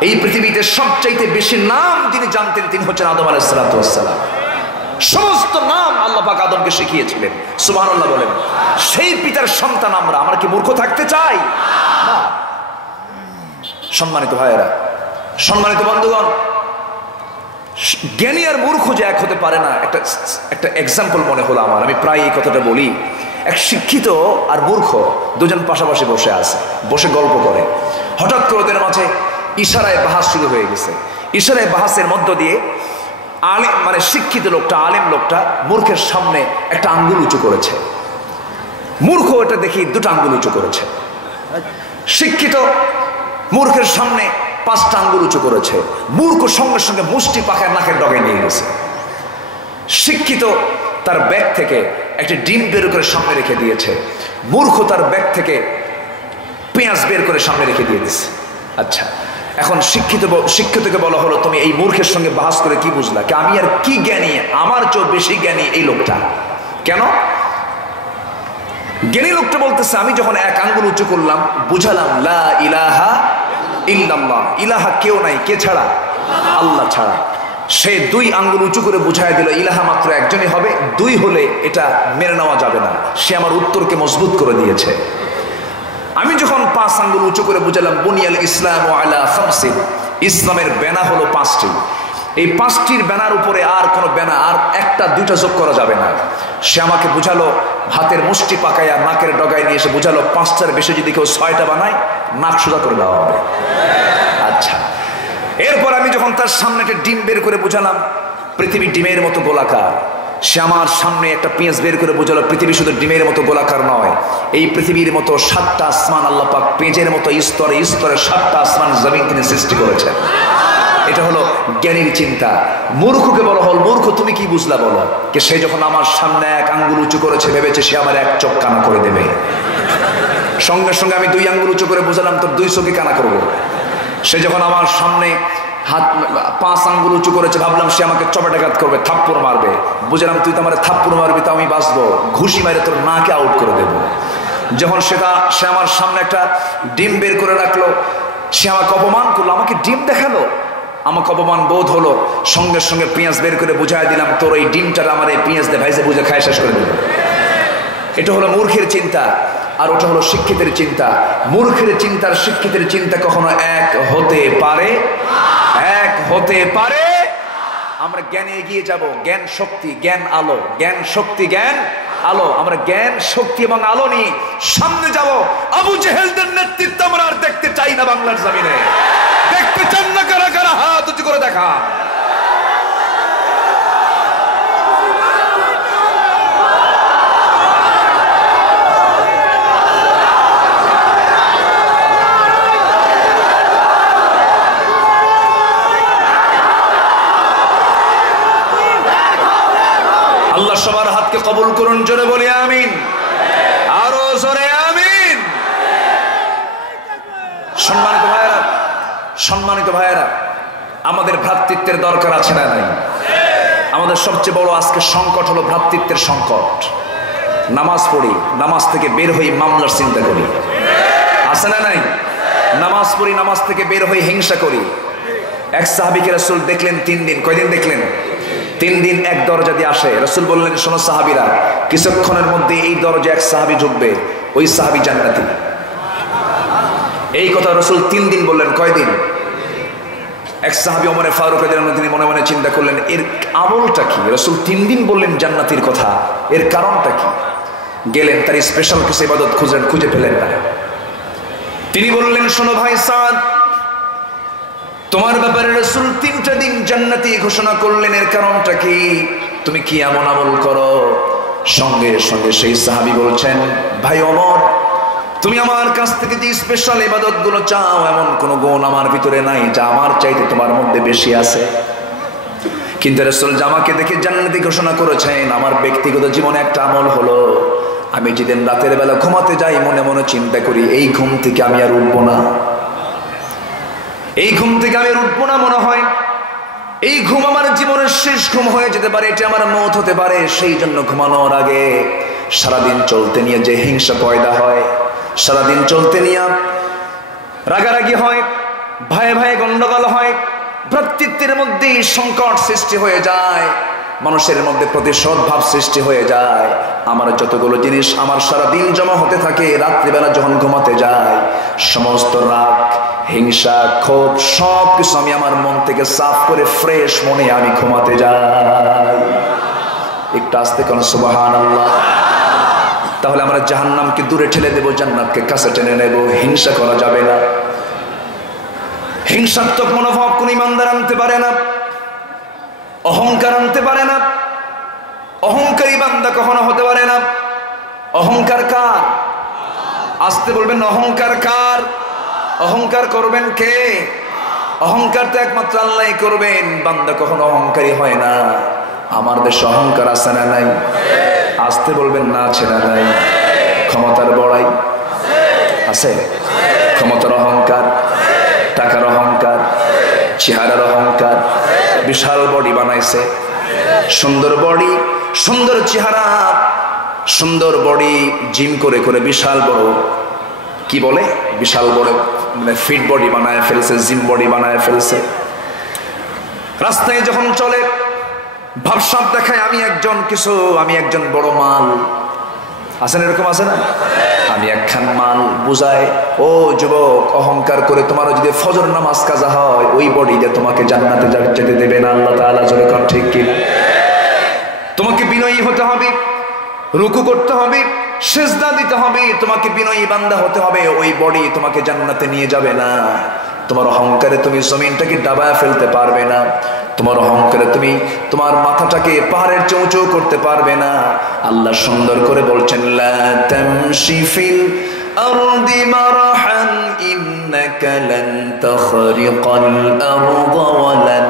এই পৃথিবীতে সবচাইতে বেশি নাম যিনি জানতেন তিনি হচ্ছেন আদম আলাইহিস সালাতু ওয়াস সালাম। সমস্ত নাম আল্লাহ পাক আদমকে শিখিয়েছিলেন। সুবহানাল্লাহ বলেন। সেই পিতার সন্তান আমরা কি মূর্খ থাকতে চাই? না। সম্মানিত ভাইয়েরা, সম্মানিত বন্ধুগণ, জ্ঞানী আর মূর্খ যে এক হতে পারে না, একটা এক্সাম্পল মনে হলো আমার। আমি প্রায় এই কথাটা বলি। এক শিক্ষিত আর মূর্খ দুজন পাশাপাশি বসে আছে, বসে গল্প করে। হঠাৎ করে ওদের মাঝে ইশারায় বাহাস শুরু হয়ে গেছে। ইশারায় বাহাসের মধ্য দিয়ে আলেম মানে শিক্ষিত লোকটা, আলেম লোকটা মূর্খের সামনে একটা আঙ্গুল উঁচু করেছে। মূর্খ এটা দেখি দুটো আঙ্গুল উঁচু করেছে। শিক্ষিত মূর্খের সামনে 5টা আঙ্গুল উঁচু করেছে। মূর্খ সঙ্গে সঙ্গে মুষ্টি পাখায় নাকের ডগায় নিয়ে গেছে। শিক্ষিত তার ব্যাগ থেকে একটা ডিম বের করে সামনে রেখে দিয়েছে। মূর্খ তার ব্যাগ থেকে পেঁয়াজ বের করে সামনে রেখে দিয়ে দিয়েছে। আচ্ছা, এখন শিক্ষিতকে বলা হলো, তুমি এই মূর্খের সঙ্গে বাহাস করে কি বুঝলা? আমি আর কি জ্ঞানী? আমার চেয়ে বেশি জ্ঞানী এই লোকটা। কেন? জ্ঞানী লোকটা বলতেছে, আমি যখন এক আঙ্গুল উঁচু করলাম বুঝালাম লা ইলাহা ইল্লাল্লাহ, ইলাহা কেউ নাই, কে ছাড়া? আল্লাহ ছাড়া। সে 2 আঙ্গুল উঁচু করে বুঝায় দিল ইলাহা মাত্র একজনই হবে, 2 হলে এটা মেনে নেওয়া যাবে না। সে আমার উত্তরকে মজবুত করে দিয়েছে। আমি যখন 5 আঙ্গুল উঁচু করে বুঝালাম বুনিয়াল ইসলামু আলা খামসিন, ইসলামের ব্যানা হলো 5টি। এই 5টির ব্যানার উপরে আর কোনো ব্যানা আর 1টা 2টা যোগ করা যাবে না। সে আমাকে বুঝালো, হাতের মুষ্টি পাকায় আর নাকের ডগায় নিয়ে এসে বুঝালো 5টার বেশি যদি কেউ 6টা বানায় নাক সোজা করে দেওয়া হবে। আচ্ছা, এরপর আমি যখন তার সামনে একটা ডিম বের করে বুঝালাম পৃথিবী ডিমের মতো গোলাকার, সে আমার সামনে একটা পেঁয়াজ বের করে বুঝালো পৃথিবী শুধু ডিমের মতো গোলাকার নয়, এই পৃথিবীর মতো 7টা আসমান আল্লাহ পাক পেঁয়াজের মতো স্তরে স্তরে 7টা আসমান জমিন তিনি সৃষ্টি করেছেন। এটা হলো জ্ঞানীর চিন্তা। মূর্খকে বলা হল, মূর্খ তুমি কি বুঝলা বলো? কে সে যখন আমার সামনে 1 আঙ্গুল উঁচু করেছে ভেবেছে সে আমার 1 চোখ কানা করে দেবে। সঙ্গে সঙ্গে আমি 2 আঙ্গুল উঁচু করে বুঝালাম তোর 2 চোখই কানা করবো। সে যখন আমার সামনে 5 আঙ্গুল উঁচু করেছে ভাবলাম সে আমাকে চপেটাঘাত করবে, থাপ্পড় মারবে। বুঝলাম তুই তো আমার থাপ্পড় মারবি তো আমি বাঁচবো, ঘুষি মারে তোর নাকে আউট করে দেবো। যখন সে আমার সামনে একটা ডিম বের করে রাখলো, সে আমাকে অপমান করলো, আমাকে ডিম দেখালো, আমাকে অপমান বোধ হলো, সঙ্গে সঙ্গে পেঁয়াজ বের করে বুঝাই দিলাম, তোর এই ডিমটার আমার এই পেঁয়াজ দিয়ে ভাইজে বুঝে খায় শেষ করে দিল। এটা হলো মূর্খের চিন্তা, আর ওটা হলো শিক্ষিতের চিন্তা। মূর্খের চিন্তার শিক্ষিতের চিন্তা কখনো এক হতে পারে, এক হতে পারে। আমরা জ্ঞানে এগিয়ে যাব, জ্ঞান শক্তি, জ্ঞান আলো, জ্ঞান শক্তি, জ্ঞান আলো। আমরা জ্ঞান শক্তি এবং আলো নিয়ে সামনে যাব। আবু জেহেলদের নেতৃত্ব আমরা আর দেখতে চাই না বাংলার জমিনে। দেখতে চান না কারা কারা? হাত উঁচু করে দেখা। আল্লাহ সবার হাতকে কবুল করুন, জোরে বলি আমিন, আরো জোরে আমিন। সম্মানিত ভাইয়েরা, সম্মানিত ভাইয়েরা, আমাদের ভ্রাতৃত্বের দরকার আছে না নাই? আমাদের সবচেয়ে বড় আজকে সংকট হলো ভ্রাতৃত্বের সংকট। নামাজ পড়ি, নামাজ থেকে বের হই মামলার চিন্তা করি, আছে না নাই? নামাজ পড়ি, নামাজ থেকে বের হই হিংসা করি। এক সাহাবীকে রাসূল দেখলেন 3 দিন। কয়দিন দেখলেন? 3 দিন এক দরজা দিয়ে আসে। রাসূল বললেন, শোনো সাহাবীরা, কিছুক্ষণের মধ্যে এই দরজা এক সাহাবী ঢুকবে, ওই সাহাবী জান্নাতি। এই কথা রাসূল 3 দিন বললেন। কয়দিন? এক সাহাবী ওমর ফারুক রাদিয়াল্লাহু আনহু, তিনি মনে মনে চিন্তা করলেন, এর আমলটা কি? রাসূল 3 দিন বললেন জান্নাতির কথা, এর কারণটা কি? গেলেন, তার স্পেশাল কিছু ইবাদত খুঁজে পেলেন না। তিনি বললেন, শোনো ভাই সাদ, তোমার ব্যাপারে রাসূল 3টা দিন জান্নাতি ঘোষণা করলেন, এর কারণটা কি? তুমি কি এমন আমল করো? সঙ্গে সঙ্গে সেই সাহাবী বলছেন, ভাই ওমর, তুমি আমার কাছ থেকে যে স্পেশাল ইবাদত গুলো চাও, এমন কোন গুণ আমার ভিতরে নাই যা আমার চাইতে তোমার মধ্যে বেশি আছে। কিন্তু রাসূল আমাকে দেখে জান্নাতি ঘোষণা করেছেন। আমার ব্যক্তিগত জীবনে একটা আমল হলো, আমি যেদিন রাতের বেলা ঘুমাতে যাই মনে মনে চিন্তা করি, এই ঘুম থেকে আমি আর উঠবো না, এই ঘুম থেকে আমি উঠবো না। মনে হয় এই ঘুম আমার জীবনের শেষ ঘুম হয়ে যেতে পারে, এটা আমার মওত হতে পারে। সেই জন্য ঘুমানোর আগে সারাদিন চলতে নিয়ে যে হিংসা পয়দা হয়, সারাদিন চলতে নিয়ে রাগারাগি হয়, ভাইয়ে ভাইয়ে গন্ডগোল হয়, ভ্রাতৃত্বের মধ্যে সংকট সৃষ্টি হয়ে যায়, মানুষের মধ্যে প্রতিশোধ ভাব সৃষ্টি হয়ে যায়। আমার যতগুলো জিনিস আমার সারাদিন জমা হতে থাকে, রাত্রিবেলা যখন ঘুমাতে যায়, সমস্ত রাগ, হিংসা, ক্ষোভ সব কিছু আমি আমার মন থেকে সাফ করে ফ্রেশ মনে আমি ঘুমাতে যাই। একটু আস্তে কোন সুবহানাল্লাহ। তাহলে আমরা জাহান্নামকে দূরে ঠেলে দেব, জান্নাতকে কাছে টেনে নেব। হিংসা করা যাবে না। হিংসাত্মক মনোভাব কোন ইমানদার আনতে পারে না, অহংকার আনতে পারে না। অহংকারী বান্দা কখনো হতে পারে না। অহংকার কার? আসতে বলবেন, অহংকার কার? অহংকার করবেন কে? অহংকার তো একমাত্র আল্লাহই করবেন। বান্দা কখনো অহংকারী হয় না। আমার দেশে অহংকার আছে না নাই? আসতে বলবেন, না আছে না নাই? ক্ষমতার বড়াই আছে, ক্ষমতার অহংকার, টাকার অহংকার, চেহারার অহংকার। বিশাল বডি বানাইছে, সুন্দর বডি, সুন্দর চেহারা, সুন্দর বডি, জিম করে করে বিশাল বড়, কি বলে, বিশাল বড় মানে ফিট বডি বানায় ফেলছে, জিম বডি বানায় ফেলছে। রাস্তায় যখন চলে ভাবসাব দেখায়, আমি একজন বড় মাল। আছেন এরকম, আছে না? আমি একখান মাল বুঝায়। ও যুবক, অহংকার করে তোমারও যদি ফজর নামাজ কাজা হয়, ওই বডি দিয়ে তোমাকে জান্নাতে যেতে দেবে না আল্লাহ তাআলা। জোরে কর ঠিক কি? তোমাকে বিনয়ী হতে হবে, রুকু করতে হবে, সিজদা দিতে হবে, তোমাকে বিনয়ী বান্দা হতে হবে। ওই বডি তোমাকে জান্নাতে নিয়ে যাবে না। তোমার অহংকারে তুমি জমিনটাকে ডাবায় ফেলতে পারবে না। তোমার অহংকারে তুমি তোমার মাথাটাকে পাহাড়ের চৌচৌ করতে পারবে না। আল্লাহ সুন্দর করে বলছেন, লা তামশি ফিল আরদি মারহান ইন্নাকা লান তাখরিকাল আরদা ওয়া লান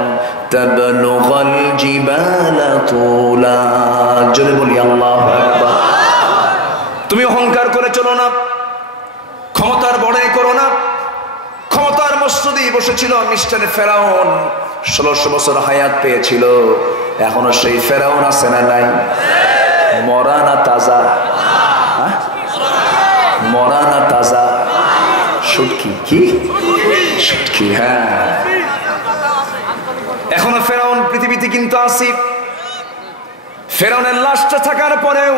তাবলুগাল জিবালা তুলা। জোরে বলি আল্লাহু আকবার। তুমি অহংকার করে চলো না, ক্ষমতার বড়াই করো না। ক্ষমতার মসনদে বসেছিল মিস্টার ফেরাউন, 1600 বছর হায়াত পেয়েছিল। এখনো সেই ফেরাউন আছে না নাই? মরা না তাজা? মরা না তাজা? শুটকি। কি শুটকি? হ্যাঁ, এখনো ফেরাউন পৃথিবীতে কিন্তু আছে। ফেরাউনের লাশটা থাকার পরেও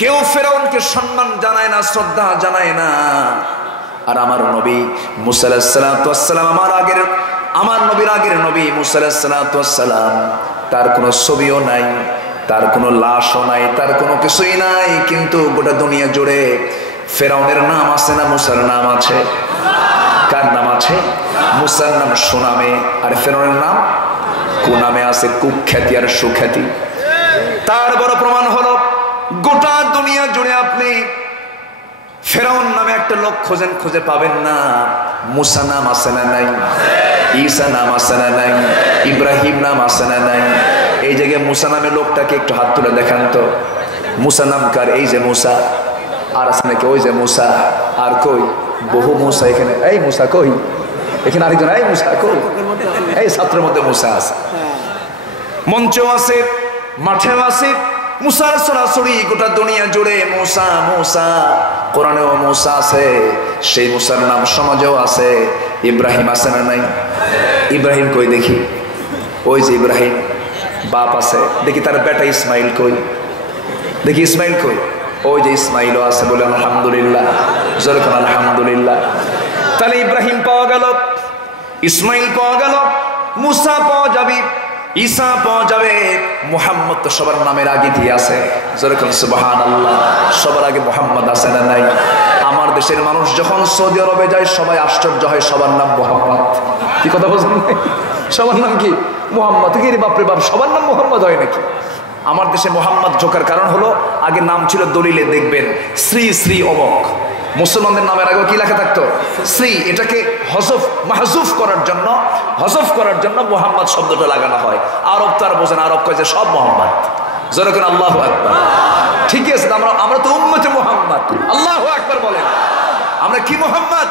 কেউ ফেরাউনকে সম্মান জানায় না, শ্রদ্ধা জানায় না। আর আমার নবী মুসা আলাইহিস সালাতু ওয়াস সালাম, আমার নবীর আগের নবী মুসা আলাইহিস সালাতু ওয়াস সালাম, তার কোনো ছবিও নাই, তার কোনো লাশও নাই, তার কোনো কিছুই নাই। কিন্তু গোটা দুনিয়া জুড়ে ফেরাউনের নাম আছে না মুসার নাম আছে? কার নাম আছে? মুসার নাম সুনামে, আর ফেরাউনের নাম কুনামে আছে, কুখ্যাতি আর সুখ্যাতি। তার বড় প্রমাণ হলো গোটা দুনিয়া জুড়ে আপনি ফেরাউন নামে একটা লোক খোঁজেন, খুঁজে পাবেন না। মুসা নাম আছে না নাই? ঈসা নাম আছে না নাই? ইব্রাহিম নাম আছে না নাই? এই জায়গায় মুসা নামে লোকটাকে একটু হাত তুলে দেখান তো। মুসা নাম কার? এই যে মুসা। আর আছে নাকি? ওই যে মুসা। আর কই? বহু মুসা এখানে। এই মুসা কই? এখানে আরেকজন। এই মুসা কই? এই ছাত্রের মধ্যে মুসা আছে, মঞ্চেও আছে, মাঠেও আছে। মুসার সরাসরি গোটা দুনিয়া জুড়ে মুসা মুসা। কোরআনেও মুসা আছে, সেই মুসার নাম সমাজেও আছে। ইব্রাহিম আছে না নাই? ইব্রাহিম কই দেখি? ওই যে ইব্রাহিম, বাপ আছে। দেখি তার বেটা ইসমাইল কই? দেখি ইসমাইল কই? ওই যে ইসমাইলও আছে। বলে আলহামদুলিল্লাহ, জোরে কোন আলহামদুলিল্লাহ। তাহলে ইব্রাহিম পাওয়া গেল, ইসমাইল পাওয়া গেল, মুসা পাওয়া যাবে, ঈসা পাওয়া যাবে। মুহাম্মদ তো সবার নামের আগে দিয়ে আছে। জোরে কোন সুবহানাল্লাহ। সবার আগে মুহাম্মদ আছে না নাই? আমার দেশের মানুষ যখন সৌদি আরবে যায় সবাই আশ্চর্য হয়, সবার নাম মুহাম্মদ। কি কথা বলছেন? সবার নাম কি? মুহাম্মদ। কি রে বাপরে বাপ, সবার নাম মুহাম্মদ হয় নাকি? আমার দেশে মুহাম্মদ ঢোকার কারণ হলো আগে নাম ছিল দলিলে, দেখবেন শ্রী শ্রী অমক। মুসলমানদের নামের আগে কি লেখা থাকতো? শ্রী। এটাকে মাহজুফ করার জন্য মুহাম্মদ শব্দটা লাগানো হয়। আরব তো আর বোঝেন, আরব কয় যে সব মুহাম্মদ। জোরে করে আল্লাহু আকবার। ঠিকই আছে, আমরা তো উম্মতে মুহাম্মদ। আল্লাহু আকবার বলেন। আমরা কি মুহাম্মদ?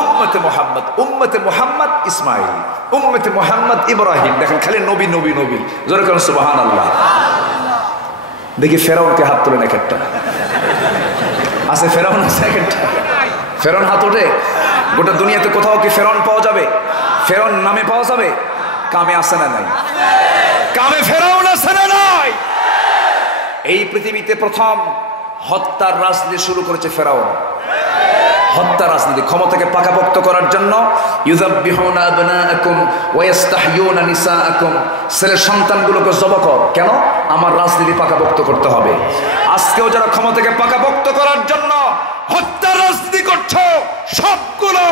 উম্মতে মুহাম্মদ। উম্মতে মুহাম্মদ ইসমাইল, উম্মতে মুহাম্মদ ইব্রাহিম। দেখেন খালি নবী নবী নবী। জোরে করেন সুবহানাল্লাহ। দেখি ফেরাউনকে হাত তুলে না একটা আছে? ফেরাউন আছে একটা? ফেরাউন হাত ওঠে? গোটা দুনিয়াতে কোথাও কি ফেরাউন পাওয়া যাবে? ফেরাউন নামে পাওয়া যাবে? কামে আছে না নাই? কামে ফেরাউন আছে না নাই? এই পৃথিবীতে প্রথম হত্যার রাজনীতি শুরু করেছে ফেরাউন। হত্যা রাজনীতি, ক্ষমতাকে পাকাপোক্ত করার জন্য। ইউযাব্বিহুনা আবনাআকুম ওয়া ইস্তাহয়ুনা নিসাআকুম। ছেলে সন্তানগুলোকে জবাই কর। কেন? আমার রাজনীতি পাকাপোক্ত করতে হবে। আজকেও যারা ক্ষমতাকে পাকাপোক্ত করার জন্য হত্যা রাজনীতি করছো, সবগুলো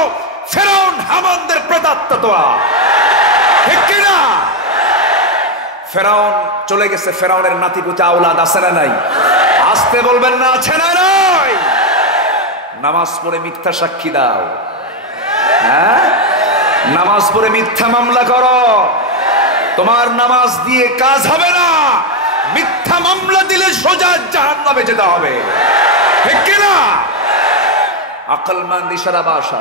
ফেরাউন হামানদের প্রেতাত্মা। ঠিক কিনা? ফেরাউন চলে গেছে, ফেরাউনের নাতিপুতি আওলাদ আছে না নাই? আসতে বলবেন না, আছে না নাই? নামাজ পড়ে মিথ্যা সাক্ষী দাও, হ্যাঁ? নামাজ পড়ে মিথ্যা মামলা করো, তোমার নামাজ দিয়ে কাজ হবে না। মিথ্যা মামলা দিলে সোজা জাহান্নামে যেতে হবে। ঠিক কিনা? আকলমন্দ ইশারা ভাষা।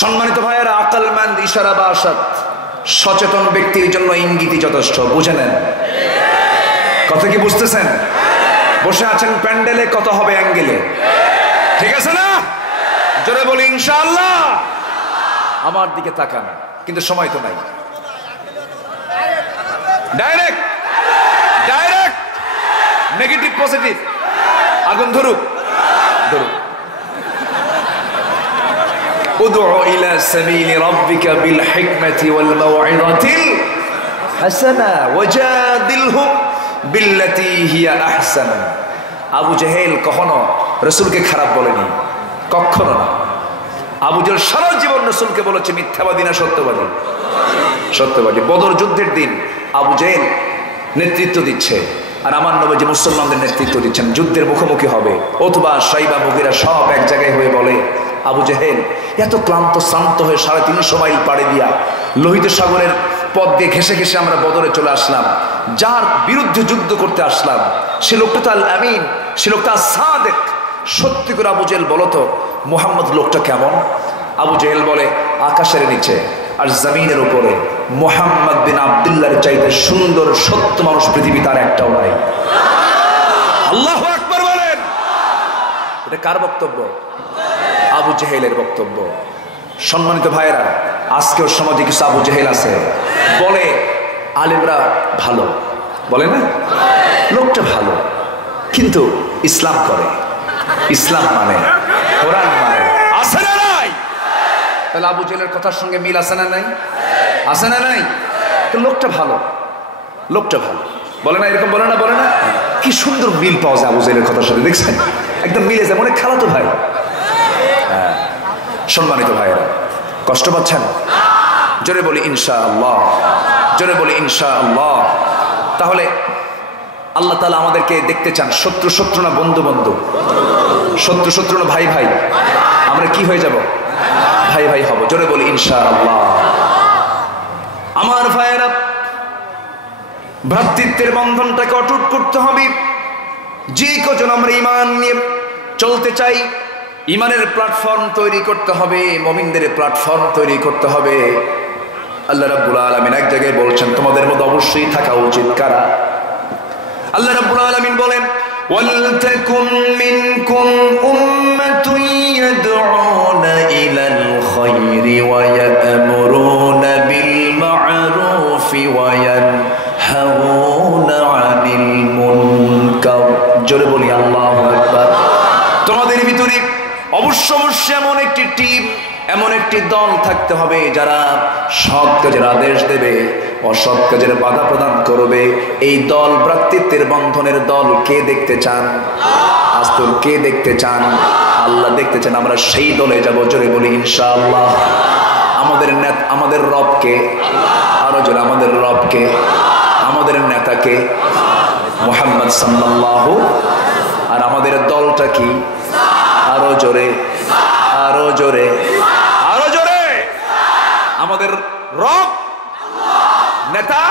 সম্মানিত ভাইয়েরা, আকলমন্দ ইশারা ভাষা সচেতন ব্যক্তির জন্য ইঙ্গিতই যথেষ্ট। বুঝে নেন কথা কি? বুঝতেছেন? বসে আছেন প্যান্ডেলে, কত হবে অ্যাঙ্গেলে। ঠিক আছে না? জোরে বলি ইনশাআল্লাহ। আমার দিকে তাকান, কিন্তু সময় তো নাই। ডাইরেক্ট নেগেটিভ পজিটিভ, আগুন ধরুক। উদউ ইলা সাবিলি রাব্বিকা বিল হিকমাতি ওয়াল মাউইযাতিল হাসানা ওয়াজাদিলহুম বিল্লাতী হিয়া আহসান। আবু জেহেল কখনো রাসূলকে খারাপ বলেনি, কখনো না। আবু জেহেল সারা জীবন রাসূলকে বলেছে মিথ্যাবাদী না সত্যবাদী? সত্যবাদী। বদর যুদ্ধের দিন আবু জেহেল নেতৃত্ব দিচ্ছে, আর আমার নবী মুসলমানদের নেতৃত্ব দিচ্ছেন। যুদ্ধের মুখোমুখি হবে। উতবা, শাইবা, মুগীরা সব এক জায়গায় হয়ে বলে, আবু জেহেল এত ক্লান্ত শ্রান্ত হয়ে 350 মাইল পাড়ি দিয়া লোহিত সাগরের পথ দিয়ে ঘেসে ঘেসে আমরা বদরে চলে আসলাম। যার বিরুদ্ধে যুদ্ধ করতে আসলাম সে লোকটা তো আল আমিন, সে লোকটা সাদেক। সত্যি করে আবু জেহেল বলো তো, মুহাম্মদ লোকটা কেমন? আবু জেহেল বলে, আকাশের নিচে আর জমিনের উপরে মুহাম্মদ বিন আব্দুল্লাহর চাইতে সুন্দর সত্য মানুষ পৃথিবী তার একটাও নাই। আল্লাহু আকবার বলেন। এটা কার বক্তব্য? আবু জেহেলের বক্তব্য। সম্মানিত ভাইরা, আজকেও সমাজে কিছু আবু জেহেল আছে, বলে আলেমরা ভালো, বলে না লোকটা ভালো, কিন্তু ইসলাম করে, ইসলাম মানে, কোরআন মানে, আছে না নাই? তাহলে আবু জেহেলের কথার সঙ্গে মিল আছে না নাই? আছে না নাই? তো লোকটা ভালো, লোকটা ভালো, বলে না এরকম? বলে না? বলে না? কি সুন্দর মিল পাওয়া যায় আবু জেহেলের কথার সাথে, দেখছেন? একদম মিলে যায়, মনে খালাতো ভাই। হ্যাঁ, সম্মানিত ভাইয়েরা, কষ্ট পাচ্ছেন? জোরে বলি ইনশাআল্লাহ, জোরে বলি ইনশাআল্লাহ। তাহলে আল্লাহ তাআলা আমাদেরকে দেখতে চান শত্রু শত্রু না বন্ধু বন্ধু, শত্রু শত্রু না ভাই ভাই। আমরা কি হয়ে যাব? ভাই ভাই হব। জোরে বলি ইনশাআল্লাহ। আমার ভাইয়েরা, ভ্রাতৃত্বের বন্ধনটাকে অটুট করতে হবে। যে কজন আমরা ঈমান নিয়ে চলতে চাই, ঈমানের প্ল্যাটফর্ম তৈরি করতে হবে, মুমিনদের প্ল্যাটফর্ম তৈরি করতে হবে। আল্লাহ রাব্বুল আলামিন এক জায়গায় বলছেন তোমাদের মধ্যে অবশ্যই থাকা উচিত কারা? আল্লাহ রাব্বুল আলামিন বলেন ওয়ালতাকুম মিনকুম উম্মাতুন ইয়াদউনা ইলাল খায়রি ওয়া ইয়া'মুরুনা বিল মা'রুফি ওয়া ইয়ানহাউনা আনিল মুনকার। জোরে বলি আল্লাহু আকবার। তোমাদের ভিতরে অবশ্যই এমন একটি টিম, এমন একটি দল থাকতে হবে যারা সৎ কাজের আদেশ দেবে, অসৎ কাজের বাধা প্রদান করবে। এই দল ভ্রাতৃত্বের বন্ধনের দল। কে দেখতে চান? আস্তর কে দেখতে চান? আল্লাহ দেখতে চান। আমরা সেই দলে যাব। জোরে বলি ইনশাআল্লাহ। আমাদের নেতা, আমাদের রবকে, আরো জোরে আমাদের রবকে, আমাদের নেতাকে মুহাম্মদ সাল্লাল্লাহু, আর আমাদের দলটা কি? আরো জোরে, আরো জোরে, আরো জোরে। আমাদের রব, নেতা,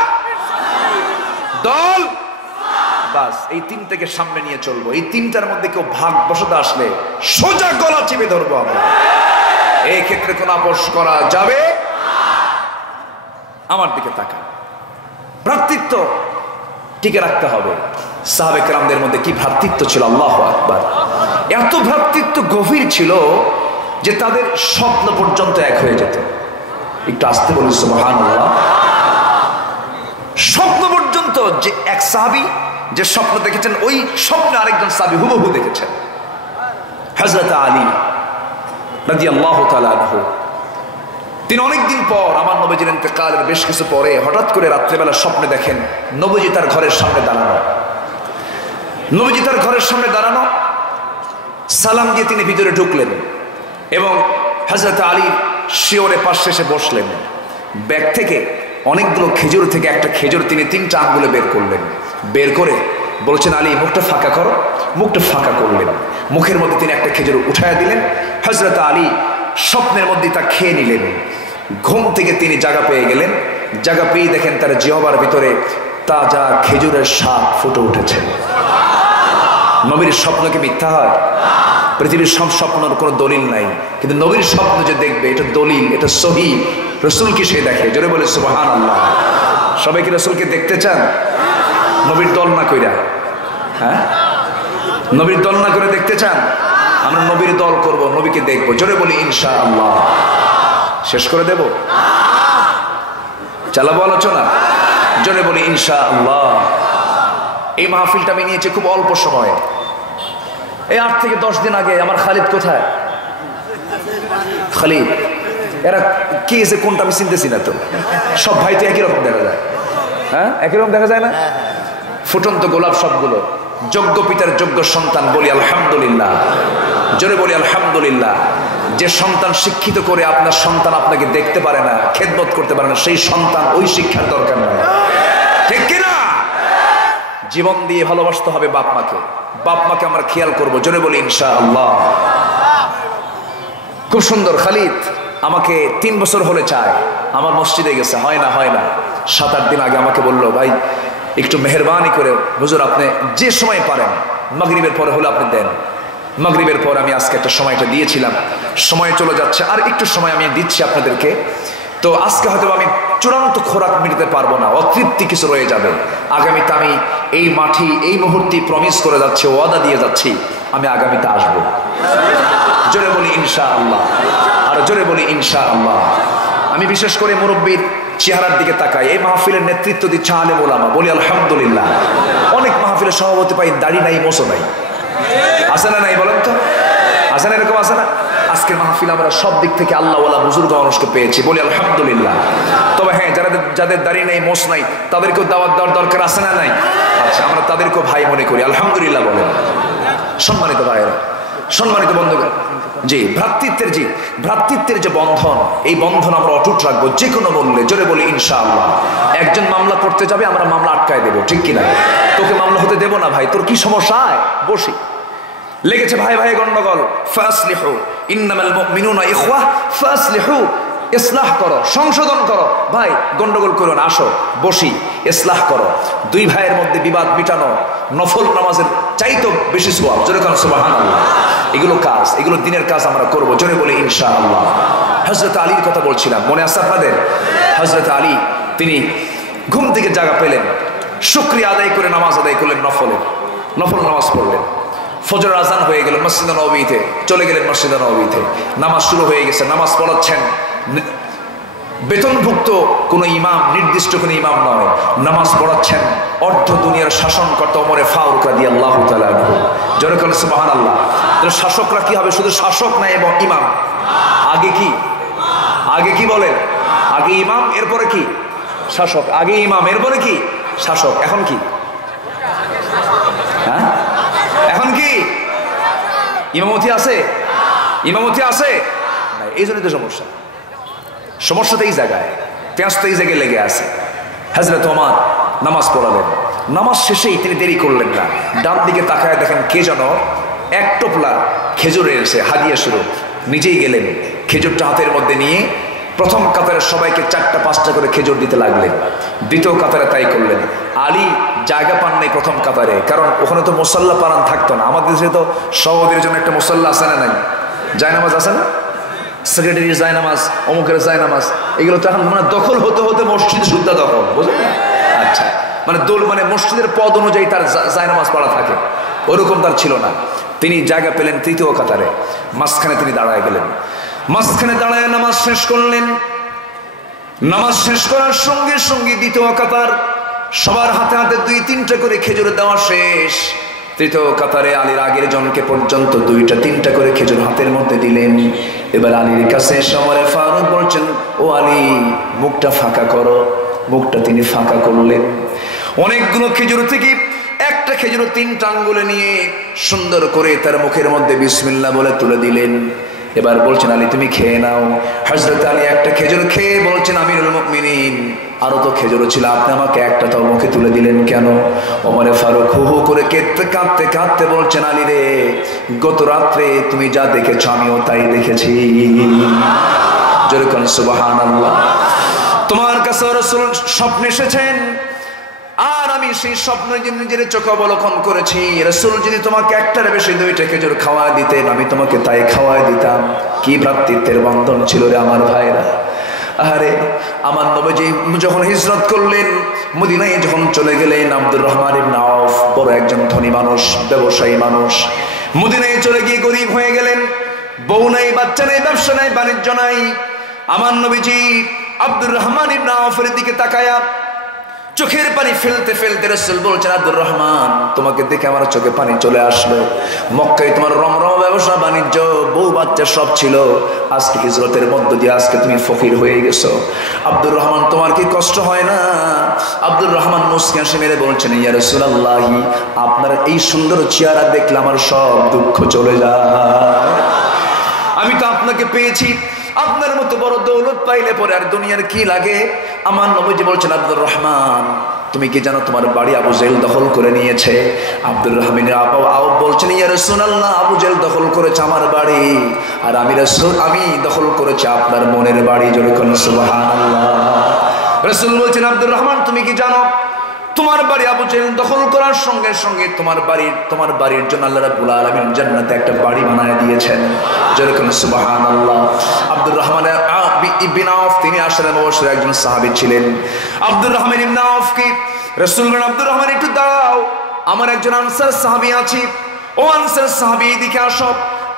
দল, বাস এই তিনটাকে সামনে নিয়ে চলবো। এই তিনটার মধ্যে কেউ ভাগ বসতে আসলে সোজা গলা চিপে ধরবো আমরা। এই ক্ষেত্রে কোন আপোষ করা যাবে? আমার দিকে তাকান। ভ্রাতৃত্ব টিকে রাখতে হবে। সাহাবে কেরামদের মধ্যে কি ভ্রাতৃত্ব ছিল! আল্লাহু আকবার। এত ভ্রাতৃত্ব গভীর ছিল যে তাদের স্বপ্ন পর্যন্ত এক হয়ে যেত। একটু আসতে বলি সুবহানাল্লাহ। স্বপ্ন পর্যন্ত, যে এক সাহাবী যে স্বপ্ন দেখেছেন, ওই স্বপ্নে আরেকজন সাহাবী হুবহু দেখেছেন। হযরত আলী রাদিয়াল্লাহু তাআলা আনহু, তিনি অনেকদিন পর, আমার নবীজির ইন্তেকালের বেশ কিছু পরে, হঠাৎ করে রাত্রেবেলা স্বপ্নে দেখেন নবীজি তার ঘরের সামনে দাঁড়ানো। নবীজি তার ঘরের সামনে দাঁড়ানো, সালাম দিয়ে তিনি ভিতরে ঢুকলেন এবং হযরত আলী শিওরে পাশে এসে বসলেন। ব্যাগ থেকে অনেকগুলো খেজুর থেকে একটা খেজুর তিনি 3টা আঙ্গুলে বের করলেন। বের করে বলছেন আলী মুখটা ফাঁকা করো। মুখটা ফাঁকা করলেন। মুখের মধ্যে তিনি একটা খেজুর উঠায়া দিলেন। হযরত আলী স্বপ্নের মধ্যে তা খেয়ে নিলেন। ঘুম থেকে তিনি জায়গা পেয়ে গেলেন। জায়গা পেয়ে দেখেন তার জিহ্বার ভিতরে তাজা খেজুরের স্বাদ ফুটে উঠেছে। নবীর স্বপ্ন কি মিথ্যা হয়? পৃথিবীর সব স্বপ্নের কোনো দলিল নাই, কিন্তু নবীর স্বপ্ন যে দেখবে এটা দলিল, এটা সহি। রসুলকে সে দেখে। জোরে বলে সুবহানাল্লাহ। সবাই কি রসুলকে দেখতে চান? নবীর দল না কইরা, হ্যাঁ, নবীর দল না করে দেখতে চান? আমরা নবীর দল করব, নবীকে দেখবো। জোরে বলি ইনশাআল্লাহ। শেষ করে দেব? চালাবো আলোচনা? জোরে বলি ইনশাআল্লাহ। এই মাহফিলটা আমি নিয়েছি খুব অল্প সময়ে। এই 8 থেকে 10 দিন আগে আমার খালিদ কোথায়? খালিদ, এরা কে যে কোনটা আমি চিনতেছি না তো। সব ভাই তো একই রকম দেখা যায়, হ্যাঁ, একই রকম দেখা যায় না? ফুটন্ত গোলাপ সবগুলো। যোগ্য পিতার যোগ্য সন্তান, বলি আলহামদুলিল্লাহ। জোরে বলি আলহামদুলিল্লাহ। যে সন্তান শিক্ষিত করে আপনার সন্তান আপনাকে দেখতে পারে না, খেদমত করতে পারে না, সেই সন্তান, ওই শিক্ষার দরকার নাই। ঠিক কিনা? জীবন দিয়ে ভালোবাসতে হবে বাপ মাকে। বাপ মাকে আমরা খেয়াল করবো। জোরে বলি ইনশাআল্লাহ। খুব সুন্দর। খালিদ আমাকে 3 বছর হলে চায়, আমার মসজিদে গেছে, হয় না হয় না। 7-8 দিন আগে আমাকে বললো ভাই একটু মেহরবানি করে হুজুর আপনি যে সময় পারেন, মাগরিবের পরে হলে আপনি দেন। মাগরিবের পর আমি আজকে একটা সময়টা দিয়েছিলাম, সময় চলে যাচ্ছে, আর একটু সময় আমি দিচ্ছি আপনাদেরকে। তো আজকে হয়তো আমি চূড়ান্ত খোরাক মিটাতে পারবো না, অতৃপ্তি কিছু রয়ে যাবে। আগামীতে আমি এই মাঠে এই মুহূর্তে প্রমিস করে যাচ্ছি, ওয়াদা দিয়ে যাচ্ছি, আমি আগামীতে আসবো। জোরে বলি ইনশাআল্লাহ, আর জোরে বলি ইনশাআল্লাহ। আমি বিশেষ করে মুরব্বীর চেহারার দিকে তাকাই। এই মাহফিলের নেতৃত্ব দিচ্ছে আলেম ওলামা, বলি আলহামদুলিল্লাহ। অনেক মাহফিলের সভাপতি পাই দাড়ি নাই, মোছো নাই, আছে না নাই বলেন তো? আছে না, এরকম আছে না? আজকের মাহফিল আমরা সব দিক থেকে আল্লাহ ওয়ালা বুজুর্গ মানুষকে পেয়েছি, বলি আলহামদুলিল্লাহ। তবে হ্যাঁ, যাদের দাড়ি নেই, মোছ নাই, তাদেরকেও দাওয়াত দেওয়ার দরকার আছে না নাই? আচ্ছা, আমরা তাদেরকেও ভাই মনে করি, আলহামদুলিল্লাহ বলেন। সম্মানিত ভাইয়েরা, সম্মানিত বন্ধুগণ, ভ্রাতৃত্বের যে বন্ধন, এই বন্ধন আমরা অটুট রাখবো যে কোনো মূল্যে। জোরে বলি ইনশাআল্লাহ। একজন মামলা করতে যাবে, আমরা মামলা আটকায় দেবো, ঠিক কিনা? তোকে মামলা হতে দেবো না ভাই, তোর কি সমস্যা? বসি লেগেছে ভাই ভাই গন্ডগোল, ফাসলিহু ইন্নামাল মুমিনুনা ইখওয়া ফাসলিহু, ইসলাহ করো, সংশোধন করো। ভাই গন্ডগোল করো না, আসো বসি, ইসলাহ করো। দুই ভাইয়ের মধ্যে বিবাদ মিটানো নফল নামাজের চাইতো বেশি সওয়াব। জোরে কোন সুবহানাল্লাহ। এগুলো কাজ, এগুলো দিনের কাজ আমরা করব, জোরে বলি ইনশাআল্লাহ। হযরত আলীর কথা বলছিলাম, মনে আছে আপনাদের? হযরত আলী তিনি ঘুম থেকে জাগা পেলেন, শুকরিয়া আদায় করে নামাজ আদায় করলেন, নফল নামাজ পড়লেন। ফজরের আজান হয়ে গেল, মসজিদে নববীতে চলে গেলেন। মসজিদে নববীতে নামাজ শুরু হয়ে গেছে, নামাজ পড়াচ্ছেন বেতনভুক্ত কোনো ইমাম, নির্দিষ্ট কোনো ইমাম নয়, নামাজ পড়াচ্ছেন অর্ধ দুনিয়ার শাসনকর্তা ওমরে ফারুক রাদিয়াল্লাহু তাআলা আনহু। জোরে বলেন সুবহানাল্লাহ। তাহলে শাসকরা কি হবে? শুধু শাসক না, এবং ইমাম। আগে কি বলেন? আগে ইমাম, এরপরে কি? শাসক। আগে ইমাম, এরপরে কি? শাসক। এখন কি? হ্যাঁ, এখন কি ইমামতি আছে? ইমামতি আছে? এই জন্যই তো সমস্যা তো এই জায়গায়, পেঁয়াজ তো এই জায়গায় লেগে আছে। হযরত ওমর নামাজ পড়ালেন, নামাজ শেষেই তিনি দেরি করলেন না। ডান দিকে তাকায় দেখেন কে যেন এক টোপলা খেজুর এসে হাদিয়া স্বরূপ নিজেই গেলেন, খেজুরটা হাতের মধ্যে নিয়ে প্রথম কাতারে সবাইকে 4টা 5টা করে খেজুর দিতে লাগলেন। দ্বিতীয় কাতারে তাই করলেন। আলী জায়গা পান নাই প্রথম কাতারে, কারণ ওখানে তো মুসাল্লা পারান থাকতো না। আমাদের দেশে তো সভাপতির জন্য একটা মুসাল্লা আছে না নাই? জায়নামাজ আছে না? সেক্রেটারির জায়নামাজ, অমুকের জায়নামাজ, এগুলো তো এখন মানে দখল হতে হতে মসজিদ শুদ্ধ দখল, বুঝলেন? আচ্ছা, মানে মসজিদের পদ অনুযায়ী তার জায়নামাজ পড়া থাকে, ওরকম তার ছিল না। তিনি জায়গা পেলেন তৃতীয় কাতারে, মাঝখানে তিনি দাঁড়ায় গেলেন। মাঝখানে দাঁড়ায় নামাজ শেষ করলেন। নামাজ শেষ করার সঙ্গে সঙ্গে দ্বিতীয় কাতার সবার হাতে হাতে 2-3টা করে খেজুর দেওয়া শেষ। তৃতীয় কাতারে আলীর আগের জনকে পর্যন্ত 2-3টা করে খেজুর হাতের মধ্যে দিলেন। এবার আলীর কাছে ওমরে ফারুক বলছেন, ও আলী, মুখটা ফাঁকা করো। মুখটা তিনি ফাঁকা করলেন। অনেকগুলো খেজুর থেকে একটা খেজুর 3টা আঙ্গুলে নিয়ে সুন্দর করে তার মুখের মধ্যে বিসমিল্লাহ বলে তুলে দিলেন। এবার বলছেন, আলী তুমি খেয়ে নাও। হযরত আলী একটা খেজুর খেয়ে বলছেন, আমিরুল মুমিনিন, আরো তো খেজুর ছিল, আপনি আমাকে একটা তাও মুখে তুলে দিলেন কেন? ওমরে ফারুক হু হু করে কাঁদতে কাঁদতে বলছেন, আলী রে, গত রাত্রে তুমি যা দেখেছ আমিও তাই দেখেছি। জোরে বলেন সুবহানাল্লাহ। তোমার কাছে রাসূল স্বপ্নে এসেছেন, আর আমি সেই স্বপ্ন নিজের চোখে অবলোকন করেছি। রাসূল যদি তোমাকে একটার বেশি 2টা খেজুর খাওয়া দিতেন, আমি তোমাকে তাই খাওয়াই দিতাম। কি ভ্রাতৃত্বের বন্ধন ছিল রে আমার ভাইরা। আরে আমার নবীজি যখন হিজরত করলেন, মদিনায় যখন চলে গেলেন, আব্দুর রহমান ইবনে আউফ বড় একজন ধনী মানুষ, ব্যবসায়ী মানুষ, মদিনায় চলে গিয়ে গরিব হয়ে গেলেন। বউ নাই, বাচ্চা নাই, ব্যবসা নাই, বাণিজ্য নাই। আমার নবীজি আব্দুর রহমান ইবনে আউফের দিকে তাকায়া চোখের পানি ফেলতে ফেলতে রাসূল বলছেন, আব্দুর রহমান, তোমাকে দেখে আমার চোখে পানি চলে আসলো। মক্কায় তোমার রমরম ব্যবসা বাণিজ্য, বউ বাচ্চা সব ছিল, আজকে হিজরতের মধ্য দিয়ে আজকে তুমি ফকির হয়ে গেছো। আব্দুর রহমান, তোমার কি কষ্ট হয় না? আব্দুর রহমান মুস্কি হাসি মেরে বলছেন, ইয়া রাসূলুল্লাহ, আপনার এই সুন্দর চেহারা দেখলে আমার সব দুঃখ চলে যায়। আমি তো আপনাকে পেয়েছি, আপনার মতো বড় দৌলত পাইলে পরে আর দুনিয়ার কি লাগে? আমার নবীজি বলছেন, আব্দুর রহমান, তুমি কি জানো তোমার বাড়ি আবু জেহেল দখল করে নিয়েছে? আব্দুর রহমানের আউফ বলছেন, ইয়া রাসূলুল্লাহ, আবু জেহেল দখল করেছে আমার বাড়ি, আর আমি দখল করেছি আপনার মনের বাড়ি। জোরে বলেন সুবহানাল্লাহ। রাসূল বলছেন, আব্দুর রহমান, তুমি কি জানো তোমার বাড়ি আবু জেহেল দখল করার সঙ্গে সঙ্গে তোমার বাড়ির জন্য আল্লাহ রাব্বুল আলামিন জান্নাতে একটা বাড়ি বানায় দিয়েছেন। জোরে বলেন সুবহানাল্লাহ। আব্দুর রহমান ইবনে আউফ তিনি আশরা মুবাশশির একজন সাহাবী ছিলেন। আব্দুর রহমান ইবনে আউফকে রাসূল বলেন, আব্দুর রহমান একটু দাঁড়াও, আমার একজন আনসার সাহাবী আছে, ও আনসার সাহাবী এদিকে আসো।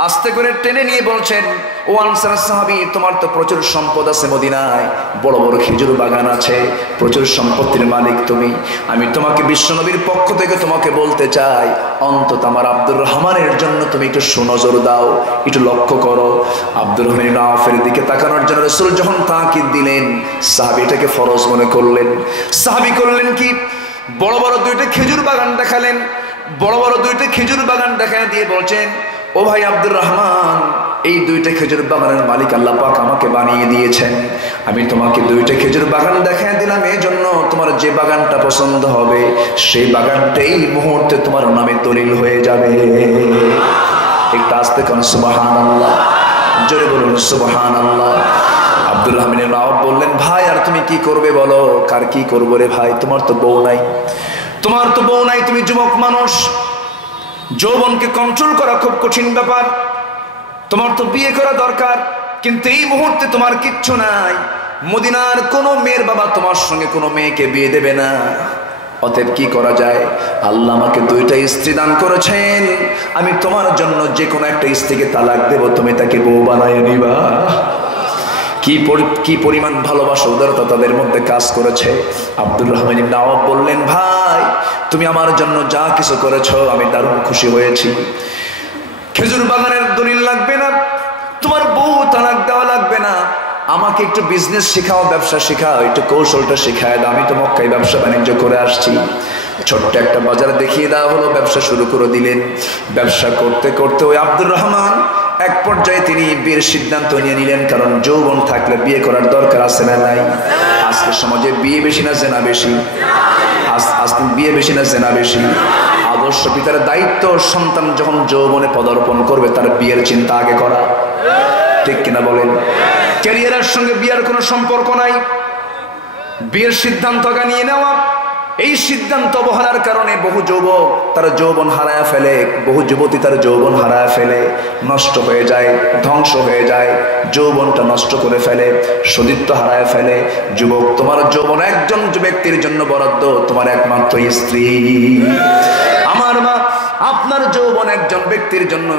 আস্তে করে টেনে নিয়ে বলছেন, ও আনসার সাহাবী, তোমার তো প্রচুর সম্পদ আছে মদিনায়, বড় বড় খেজুর বাগান আছে, প্রচুর সম্পত্তির মালিক তুমি। আমি তোমাকে বিশ্বনবীর পক্ষ থেকে তোমাকে বলতে চাই, অন্তত আমার আব্দুর রহমানের জন্য তুমি একটু সুনজর দাও, একটু লক্ষ্য করো। আব্দুর রহমান ইবনে আউফের দিকে তাকানোর জন্য রাসূল যখন তাকিদ দিলেন, সাহাবী এটাকে ফরজ মনে করলেন। সাহাবী করলেন কি, বড় বড় দুইটা খেজুর বাগান দেখালেন, বড় বড় দুইটা খেজুর বাগান দেখা দিয়ে বলছেন, ও ভাই আব্দুর রহমান, এই দুইটা খেজুর বাগানের মালিক আল্লাহ পাক আমাকে বানিয়ে দিয়েছেন। আমি তোমাকে দুইটা খেজুর বাগান দেখায় দিলাম, এই জন্য তোমার যে বাগানটা পছন্দ হবে সেই বাগানটা এই মুহূর্তে তোমার নামে দলিল হয়ে যাবে। একটু আস্তে কোন সুবহানাল্লাহ, জোরে বলুন সুবহানাল্লাহ। আব্দুর রহমান ইবনে আউফ বললেন, ভাই আর তুমি কি করবে বলো? কার কি করবো রে ভাই, তোমার তো বউ নাই, তোমার তো বউ নাই, তুমি যুবক মানুষ, যৌবনকে কন্ট্রোল করা খুব কঠিন ব্যাপার, তোমার তো বিয়ে করা দরকার, কিন্তু এই মুহূর্তে তোমার কিচ্ছু নাই। মদিনার কোনো মেয়ের বাবা তোমার সঙ্গে কোনো মেয়েকে বিয়ে দেবে না, অতএব কি করা যায়? আল্লাহ আমাকে দুইটা স্ত্রী দান করেছেন, আমি তোমার জন্য যে কোনো একটা স্ত্রীকে তালাক দেব, তুমি তাকে বউ বানায় নিবা। কি পরিমাণ ভালোবাসা উদারতা তাদের মধ্যে কাজ করেছে। আব্দুর রহমান ইবনে আউফ বললেন, ভাই তুমি আমার জন্য যা কিছু করেছো আমি দারুণ খুশি হয়েছি। খেজুর বাগানের দলিল লাগবে না, তোমার বউ তালাক দেওয়া লাগবে না, আমাকে একটু বিজনেস শেখাও, ব্যবসা শেখাও, একটু কৌশলটা শেখায় দাও, আমি তো মক্কায় ব্যবসা বাণিজ্য করে আসছি। ছোট্ট একটা বাজার দেখিয়ে দেওয়া হলো, ব্যবসা শুরু করে দিলেন। ব্যবসা করতে করতে ওই আব্দুর রহমান এক পর্যায়ে তিনি বিয়ের সিদ্ধান্ত নিয়ে নিলেন, কারণ যৌবন থাকলে বিয়ে করার দরকার আছে না নাই? আজকে সমাজে বিয়ে বেশি না জেনা বেশি? আজকে বিয়ে বেশি না জেনা বেশি? আদর্শ পিতার দায়িত্ব, সন্তান যখন যৌবনে পদার্পণ করবে তার বিয়ের চিন্তা আগে করা, ঠিক কিনা বলেন? ক্যারিয়ারের সঙ্গে বিয়ের কোনো সম্পর্ক নাই, বিয়ের সিদ্ধান্ত আগে নিয়ে নেওয়া। এই সিদ্ধান্ত অবহেলার কারণে বহু যুবক তার যৌবন হারায় ফেলে, বহু যুবতী তার যৌবন হারায় ফেলে, নষ্ট হয়ে যায়, ধ্বংস হয়ে যায়, যৌবনটা নষ্ট করে ফেলে, সতীত্ব হারায় ফেলে। যুবক, তোমার যৌবন একজন ব্যক্তির জন্য বরাদ্দ, তোমার একমাত্র স্ত্রী। আমার মা, আপনার যৌবন একজন ব্যক্তির জন্য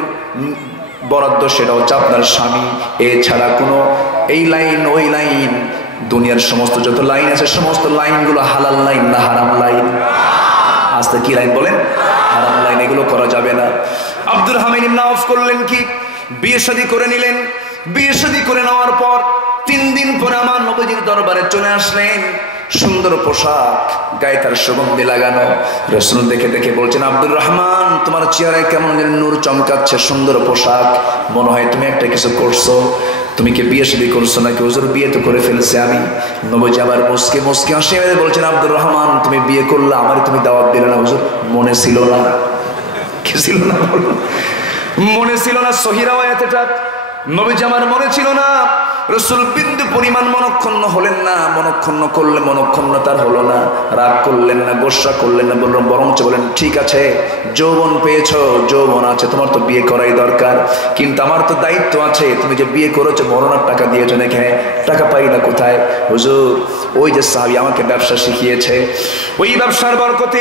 বরাদ্দ, সেটা হচ্ছে আপনার স্বামী। এছাড়া কোনো এই লাইন ওই লাইন, দুনিয়ার সমস্ত যত লাইন আছে সমস্ত লাইনগুলো হালাল লাইন না হারাম লাইন? আজকে কি লাইন বলেন? হারাম লাইন, এগুলো করা যাবে না। আব্দুর রহমান ইবনে আউফ করলেন কি, বিয়ে শাদী করে নিলেন। বিয়ে শাদী করে নেওয়ার পর 3 দিন পরে আমার নবীজির দরবারে চলে আসলেন। সুন্দর পোশাক, গায়ে তার সুগন্ধি লাগানো। রাসূল দেখে দেখে বলছেন, আব্দুর রহমান, তোমার চেহারায় কেমন যেন নূর চমকাচ্ছে, সুন্দর পোশাক, মনে হয় তুমি একটা কিছু করছো। তুমি কি বিয়ে শাদী করছো নাকি? হুজুর, বিয়ে তো করে ফেলছে আমি। নবীজি আবার মুস্কি মুস্কি হাসি মেরে বলছেন, আব্দুর রহমান, তুমি বিয়ে করলে, আমারে তুমি দাওয়াত দিলে না? হুজুর, মনে ছিল না। কি ছিল না? মনে ছিল না। সহিহ রাওয়ায়াত এটা, নবীজি আমার মনে ছিল না। রাসূল বিন্দু পরিমাণ মনক্ষুণ্ণ হলেন না, মনক্ষুণ্ণ করলে মনক্ষুণ্ণতার হলো না, রাগ করলেন না, গোসা করলেন না, বললেন বরঞ্চ বলেন, ঠিক আছে, যৌবন পেয়েছো, যৌবন আছে, তোমার তো বিয়ে করাই দরকার, কিন্তু আমার তো দায়িত্ব আছে, তুমি যে বিয়ে করেছো মরণার টাকা দিয়েছো নাকি? হ্যাঁ, টাকা পাই না কোথায়? হুজুর, ওই যে সাহাবী আমাকে ব্যবসা শিখিয়েছে, ওই ব্যবসার বরকতে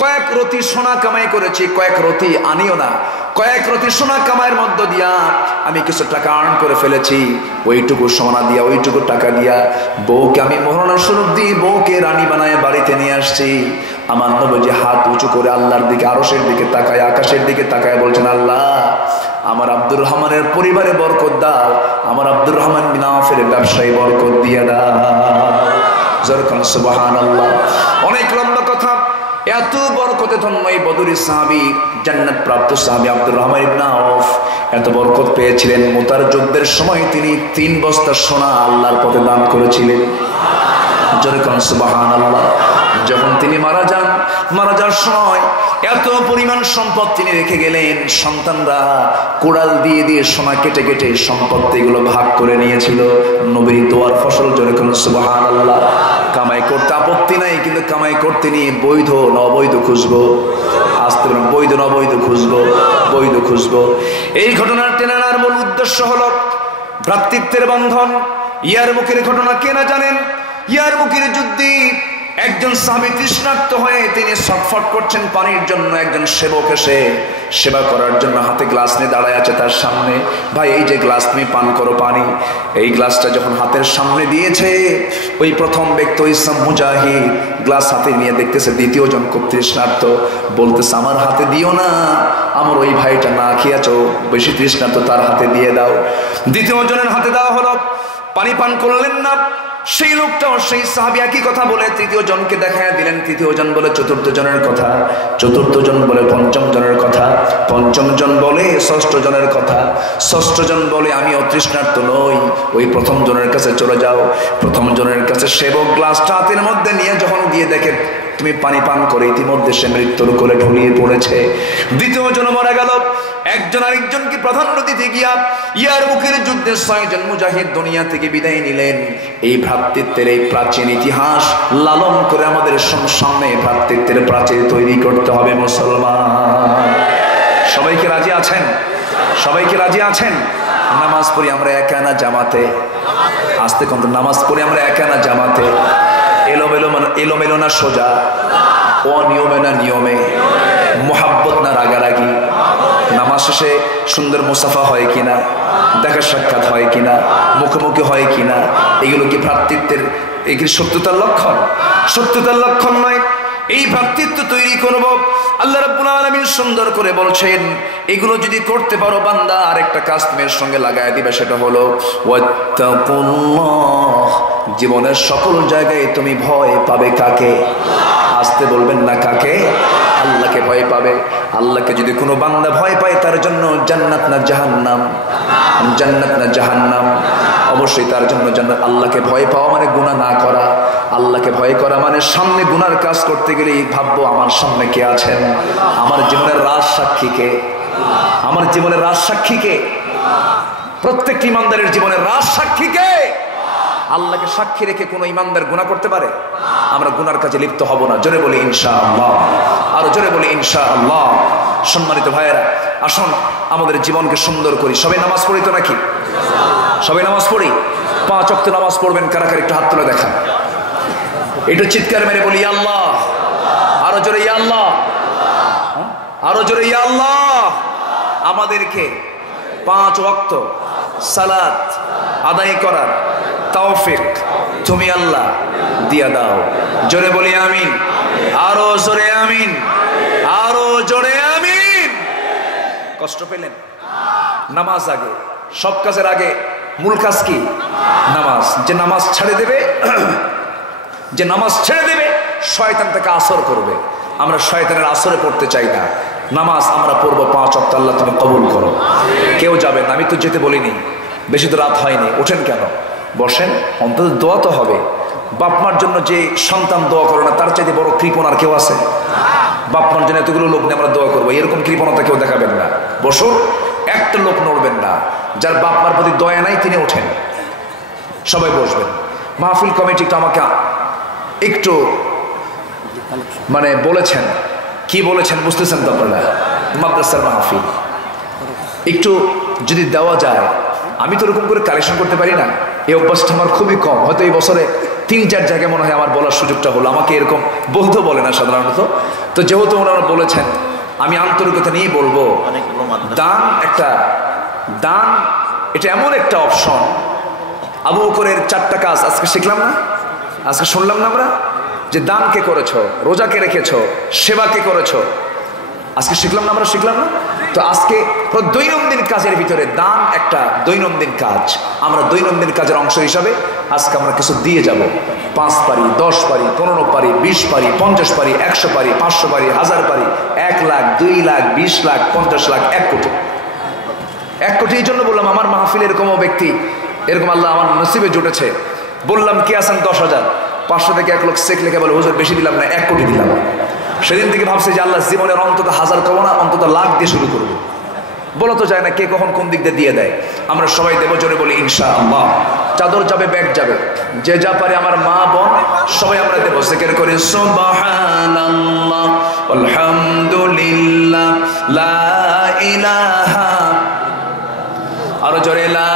কয়েক রতি সোনা কামাই করেছি, কয়েক রতি আনিও না, কয়েক রতি সোনা কামাইয়ের মধ্য দিয়া আমি কিছু টাকা আর্ন করে ফেলেছি। ওইটুকু সোনা দিয়া, ওইটুকু টাকা দিয়া বউকে আমি মোহরানা স্বরূপ দিয়ে বউকে রানী বানায় বাড়িতে নিয়ে আসছি। আমার নবীজি হাত উঁচু করে আল্লাহর দিকে, আরশের দিকে তাকায়, আকাশের দিকে তাকায় বলছেন, আল্লাহ, আমার আব্দুর রহমানের পরিবারে বরকত দাও, আমার আব্দুর রহমান বিন আউফের ব্যবসায় বরকত দিয়ে দাও। যখন সুবহানাল্লাহ। অনেক লম্বা কথা, এত বরকতে ধন্য এই বদরি সাহাবী, জান্নাত প্রাপ্ত সাহাবী আব্দুর রহমান ইবনে আউফ এত বরকত পেয়েছিলেন। মুতার যুদ্ধের সময় তিনি 3 বস্তা সোনা আল্লাহর পথে দান করেছিলেন। যখন সুবহানাল্লাহ। যখন তিনি মারা যান, মারা যাওয়ার সময় এত পরিমাণ সম্পদ তিনি রেখে গেলেন, সন্তানরা কোড়াল দিয়ে দিয়ে সোনা কেটে কেটে সম্পত্তিগুলো ভাগ করে নিয়েছিল। নবীর দোয়ার ফসল, যখন সুবহানাল্লাহ। কামাই করতে আপত্তি নাই, কিন্তু কামাই করতে নিয়ে বৈধ না অবৈধ খুঁজবো। আসতে বৈধ না অবৈধ খুঁজবো, বৈধ খুঁজবো। এই ঘটনার টেনার মূল উদ্দেশ্য হলো ভ্রাতৃত্বের বন্ধন, ইয়ারমুকের ঘটনা কে না জানেন? ইয়ারমুকের যুদ্ধে একজন সাহাবী তৃষ্ণার্ত হয়ে তিনি ছটফট করছেন পানির জন্য। একজন সেবক এসে সেবা করার জন্য হাতে গ্লাস নিয়ে দাঁড়ায় আছে তার সামনে। ভাই এই যে গ্লাস, তুমি পান করো পানি। এই গ্লাসটা যখন হাতের সামনে দিয়েছে, ওই প্রথম ব্যক্তি ইসলাম মুজাহিদ গ্লাস হাতে নিয়ে দেখতেছে দ্বিতীয় জন খুব তৃষ্ণার্ত, বলতেছে আমার হাতে দিও না, আমার ওই ভাইটা না খেয়েছো, বেশি তৃষ্ণার্ত, তার হাতে দিয়ে দাও। দ্বিতীয় জনের হাতে দেওয়া হলো, পানি পান করলেন না। সেই লোকটাও সেই সাহাবী একই কথা বলে তৃতীয় জনকে দেখায় দিলেন। তৃতীয় জন বলে চতুর্থ জনের কথা, চতুর্থ জন বলে পঞ্চম জনের কথা, পঞ্চম জন বলে ষষ্ঠ জনের কথা, ষষ্ঠ জন বলে আমি অতৃষ্ণার্ত নই, ওই প্রথম জনের কাছে চলে যাও। প্রথম জনের কাছে সেবক গ্লাসটা হাতের মধ্যে নিয়ে যখন দিয়ে দেখে তুমি পানি পান করে, ইতিমধ্যে সে মৃত্যুর কোলে ঢুলিয়ে পড়েছে। দ্বিতীয় জন মারা গেল। একজন আরেকজনকে প্রাধান্য দিতে গিয়া ইয়ারমুকের যুদ্ধে 6 জন মুজাহিদ দুনিয়া থেকে বিদায় নিলেন। এই ভ্রাতৃত্বের এই প্রাচীন ইতিহাস লালন করে আমাদের সামনে ভ্রাতৃত্বের প্রাচীর তৈরি করতে হবে মুসলমান। সবাইকে রাজি আছেন? সবাইকে রাজি আছেন? নামাজ পড়ি আমরা একা না জামাতে? আস্তে কত নামাজ পড়ি আমরা একা না জামাতে? এলোমেলো না সোজা? অনিয়মে না নিয়মে? মোহাব্বত না রাগারাগি? নামাজ শেষে সুন্দর মুসাফা হয় কিনা, দেখা সাক্ষাৎ হয় কিনা, মুখোমুখি হয় কিনা? এগুলো কি ভ্রাতৃত্বের, এগুলি সত্যতার লক্ষণ? সত্যতার লক্ষণ নয়। এই ভ্রাতৃত্ব তৈরি করব, আল্লাহ রাব্বুল আলামিন সুন্দর করে বলছেন, এগুলো যদি করতে পারো বান্দা, আরেকটা কাজ তোমার সঙ্গে লাগায় দিবে, সেটা হলো ওয়াত্তাকুল্লাহ। জীবনের সকল জায়গায় তুমি ভয় পাবে কাকে? আসতে বলবেন না, কাকে? আল্লাহকে ভয় পাবে। আল্লাহকে যদি কোনো বান্দা ভয় পায়, তার জন্য জান্নাত না জাহান্নাম? জান্নাত না জাহান্নাম? অবশ্যই তার জন্য জান্নাত। আল্লাহকে ভয় পাওয়া মানে গুনাহ না করা। আল্লাহকে ভয় করা মানে সামনে গুনার কাজ করতে গেলেই ভাববো আমার সামনে কে আছেন, আমার জীবনের রাজ সাক্ষী কে? আমার জীবনের রাজ সাক্ষী কে? প্রত্যেকটি ইমানদারের জীবনের রাজ সাক্ষী কে? আল্লাহকে সাক্ষী রেখে কোনো ইমানদার গুনাহ করতে পারে? আমরা গুনার কাজে লিপ্ত হব না। জোরে বলি ইনশাআল্লাহ, আরো জোরে বলি ইনশাআল্লাহ। সম্মানিত ভাইয়েরা, আসুন আমাদের জীবনকে সুন্দর করি। সবাই নামাজ পড়ি তো নাকি? সবাই নামাজ পড়ি? 5 ওয়াক্ত নামাজ পড়বেন কারা কারা? একটু হাত তুলে দেখা, একটু চিৎকার মেরে বলি ইয়া আল্লাহ। আরো জোরে ইয়া আল্লাহ, আরো জোরে ইয়া আল্লাহ। আমাদেরকে 5 ওয়াক্ত সালাত আদায় করার তৌফিক তুমি আল্লাহ দিয়া দাও। জোরে বলি আমিন, আরো জোরে আমিন, আরো জোরে আমিন। কষ্ট পেলেন? নামাজ আগে, সব কাজের আগে মূল কাজ কি? নামাজ। যে নামাজ ছেড়ে দেবে, যে নামাজ ছেড়ে দেবে, শয়তান তাকে আসর করবে। আমরা শয়তানের আসরে পড়তে চাই না। নামাজ আমরা পড়বো 5 ওয়াক্ত, আল্লাহ তুমি কবুল করো। কেউ যাবেন, আমি তো যেতে বলিনি, বেশি তো রাত হয়নি, ওঠেন কেন? বসেন, অন্তত দোয়া তো হবে। বাপ মার জন্য যে সন্তান দোয়া করে না, তার চাইতে বড় কৃপণ আর কেউ আছে? বাপ মার জন্য এতগুলো লোক নিয়ে আমরা দোয়া করবো, এরকম কৃপণতা কেউ দেখাবেন না। বসুন, একটা লোক নড়বেন না। যার বাপ মার প্রতি দয়া নাই তিনি ওঠেন, সবাই বসবেন। মাহফিল কমিটিটা আমাকে একটু মানে বলেছেন, কি বলেছেন বুঝতেছেন তো আপনারা? মাদ্রাসার মাহফিল একটু যদি দেওয়া যায়, আমি তো ওরকম করে কালেকশন করতে পারি না, এই অভ্যাসটা আমার খুবই কম। হয়তো এই বছরে 3-4 জায়গায় মনে হয় আমার বলার সুযোগটা হলো। আমাকে এরকম বলতেও বলে না সাধারণত। তো যেহেতু ওনারা বলেছেন, আমি আন্তরিকতা নিয়েই বলবো, দান একটা দান, এটা এমন একটা অপশন। আবু বকরের 4টা কাজ আজকে শিখলাম না, আজকে শুনলাম না আমরা, যে দান কে করেছো, রোজা কে রেখেছো, সেবা কে করেছো, আজকে শিখলাম না আমরা? শিখলাম না? তো আজকে দৈনন্দিন কাজের ভিতরে দান একটা দৈনন্দিন কাজ। আমরা দৈনন্দিন কাজের অংশ হিসাবে আজকে আমরা কিছু দিয়ে যাব। 5 পারি, 10 পারি, 15 পারি, 20 পারি, 50 পারি, 100 পারি, 500 পারি, 1000 পারি, 1 লাখ, 2 লাখ, 20 লাখ, 50 লাখ, 1 কোটি। 1 কোটি এই জন্য বললাম, আমার মাহফিলে এরকমও ব্যক্তি, এরকম আল্লাহ আমার নসিবে জুটেছে। বললাম কে আছেন 10,000, 500 থেকে 1 লোক চেক লিখে বলে হুজুর বেশি দিলাম না, 1 কোটি দিলাম। সেদিন থেকে ভাবছি যে আল্লাহ জীবনের অন্তত 1000 করবো না, অন্তত লাখ দিয়ে শুরু করবো। বলা তো যায় না কে কখন কোন দিক দিয়ে দেয়। আমরা সবাই দেবো, জোরে বলি ইনশাআল্লাহ। চাদর যাবে, ব্যাগ যাবে, যে যা পারে আমার মা বোন সবাই আমরা দেবো। জিকির করি সুবহানাল্লাহ আলহামদুলিল্লাহ লা ইলাহা, আরো জোরে লা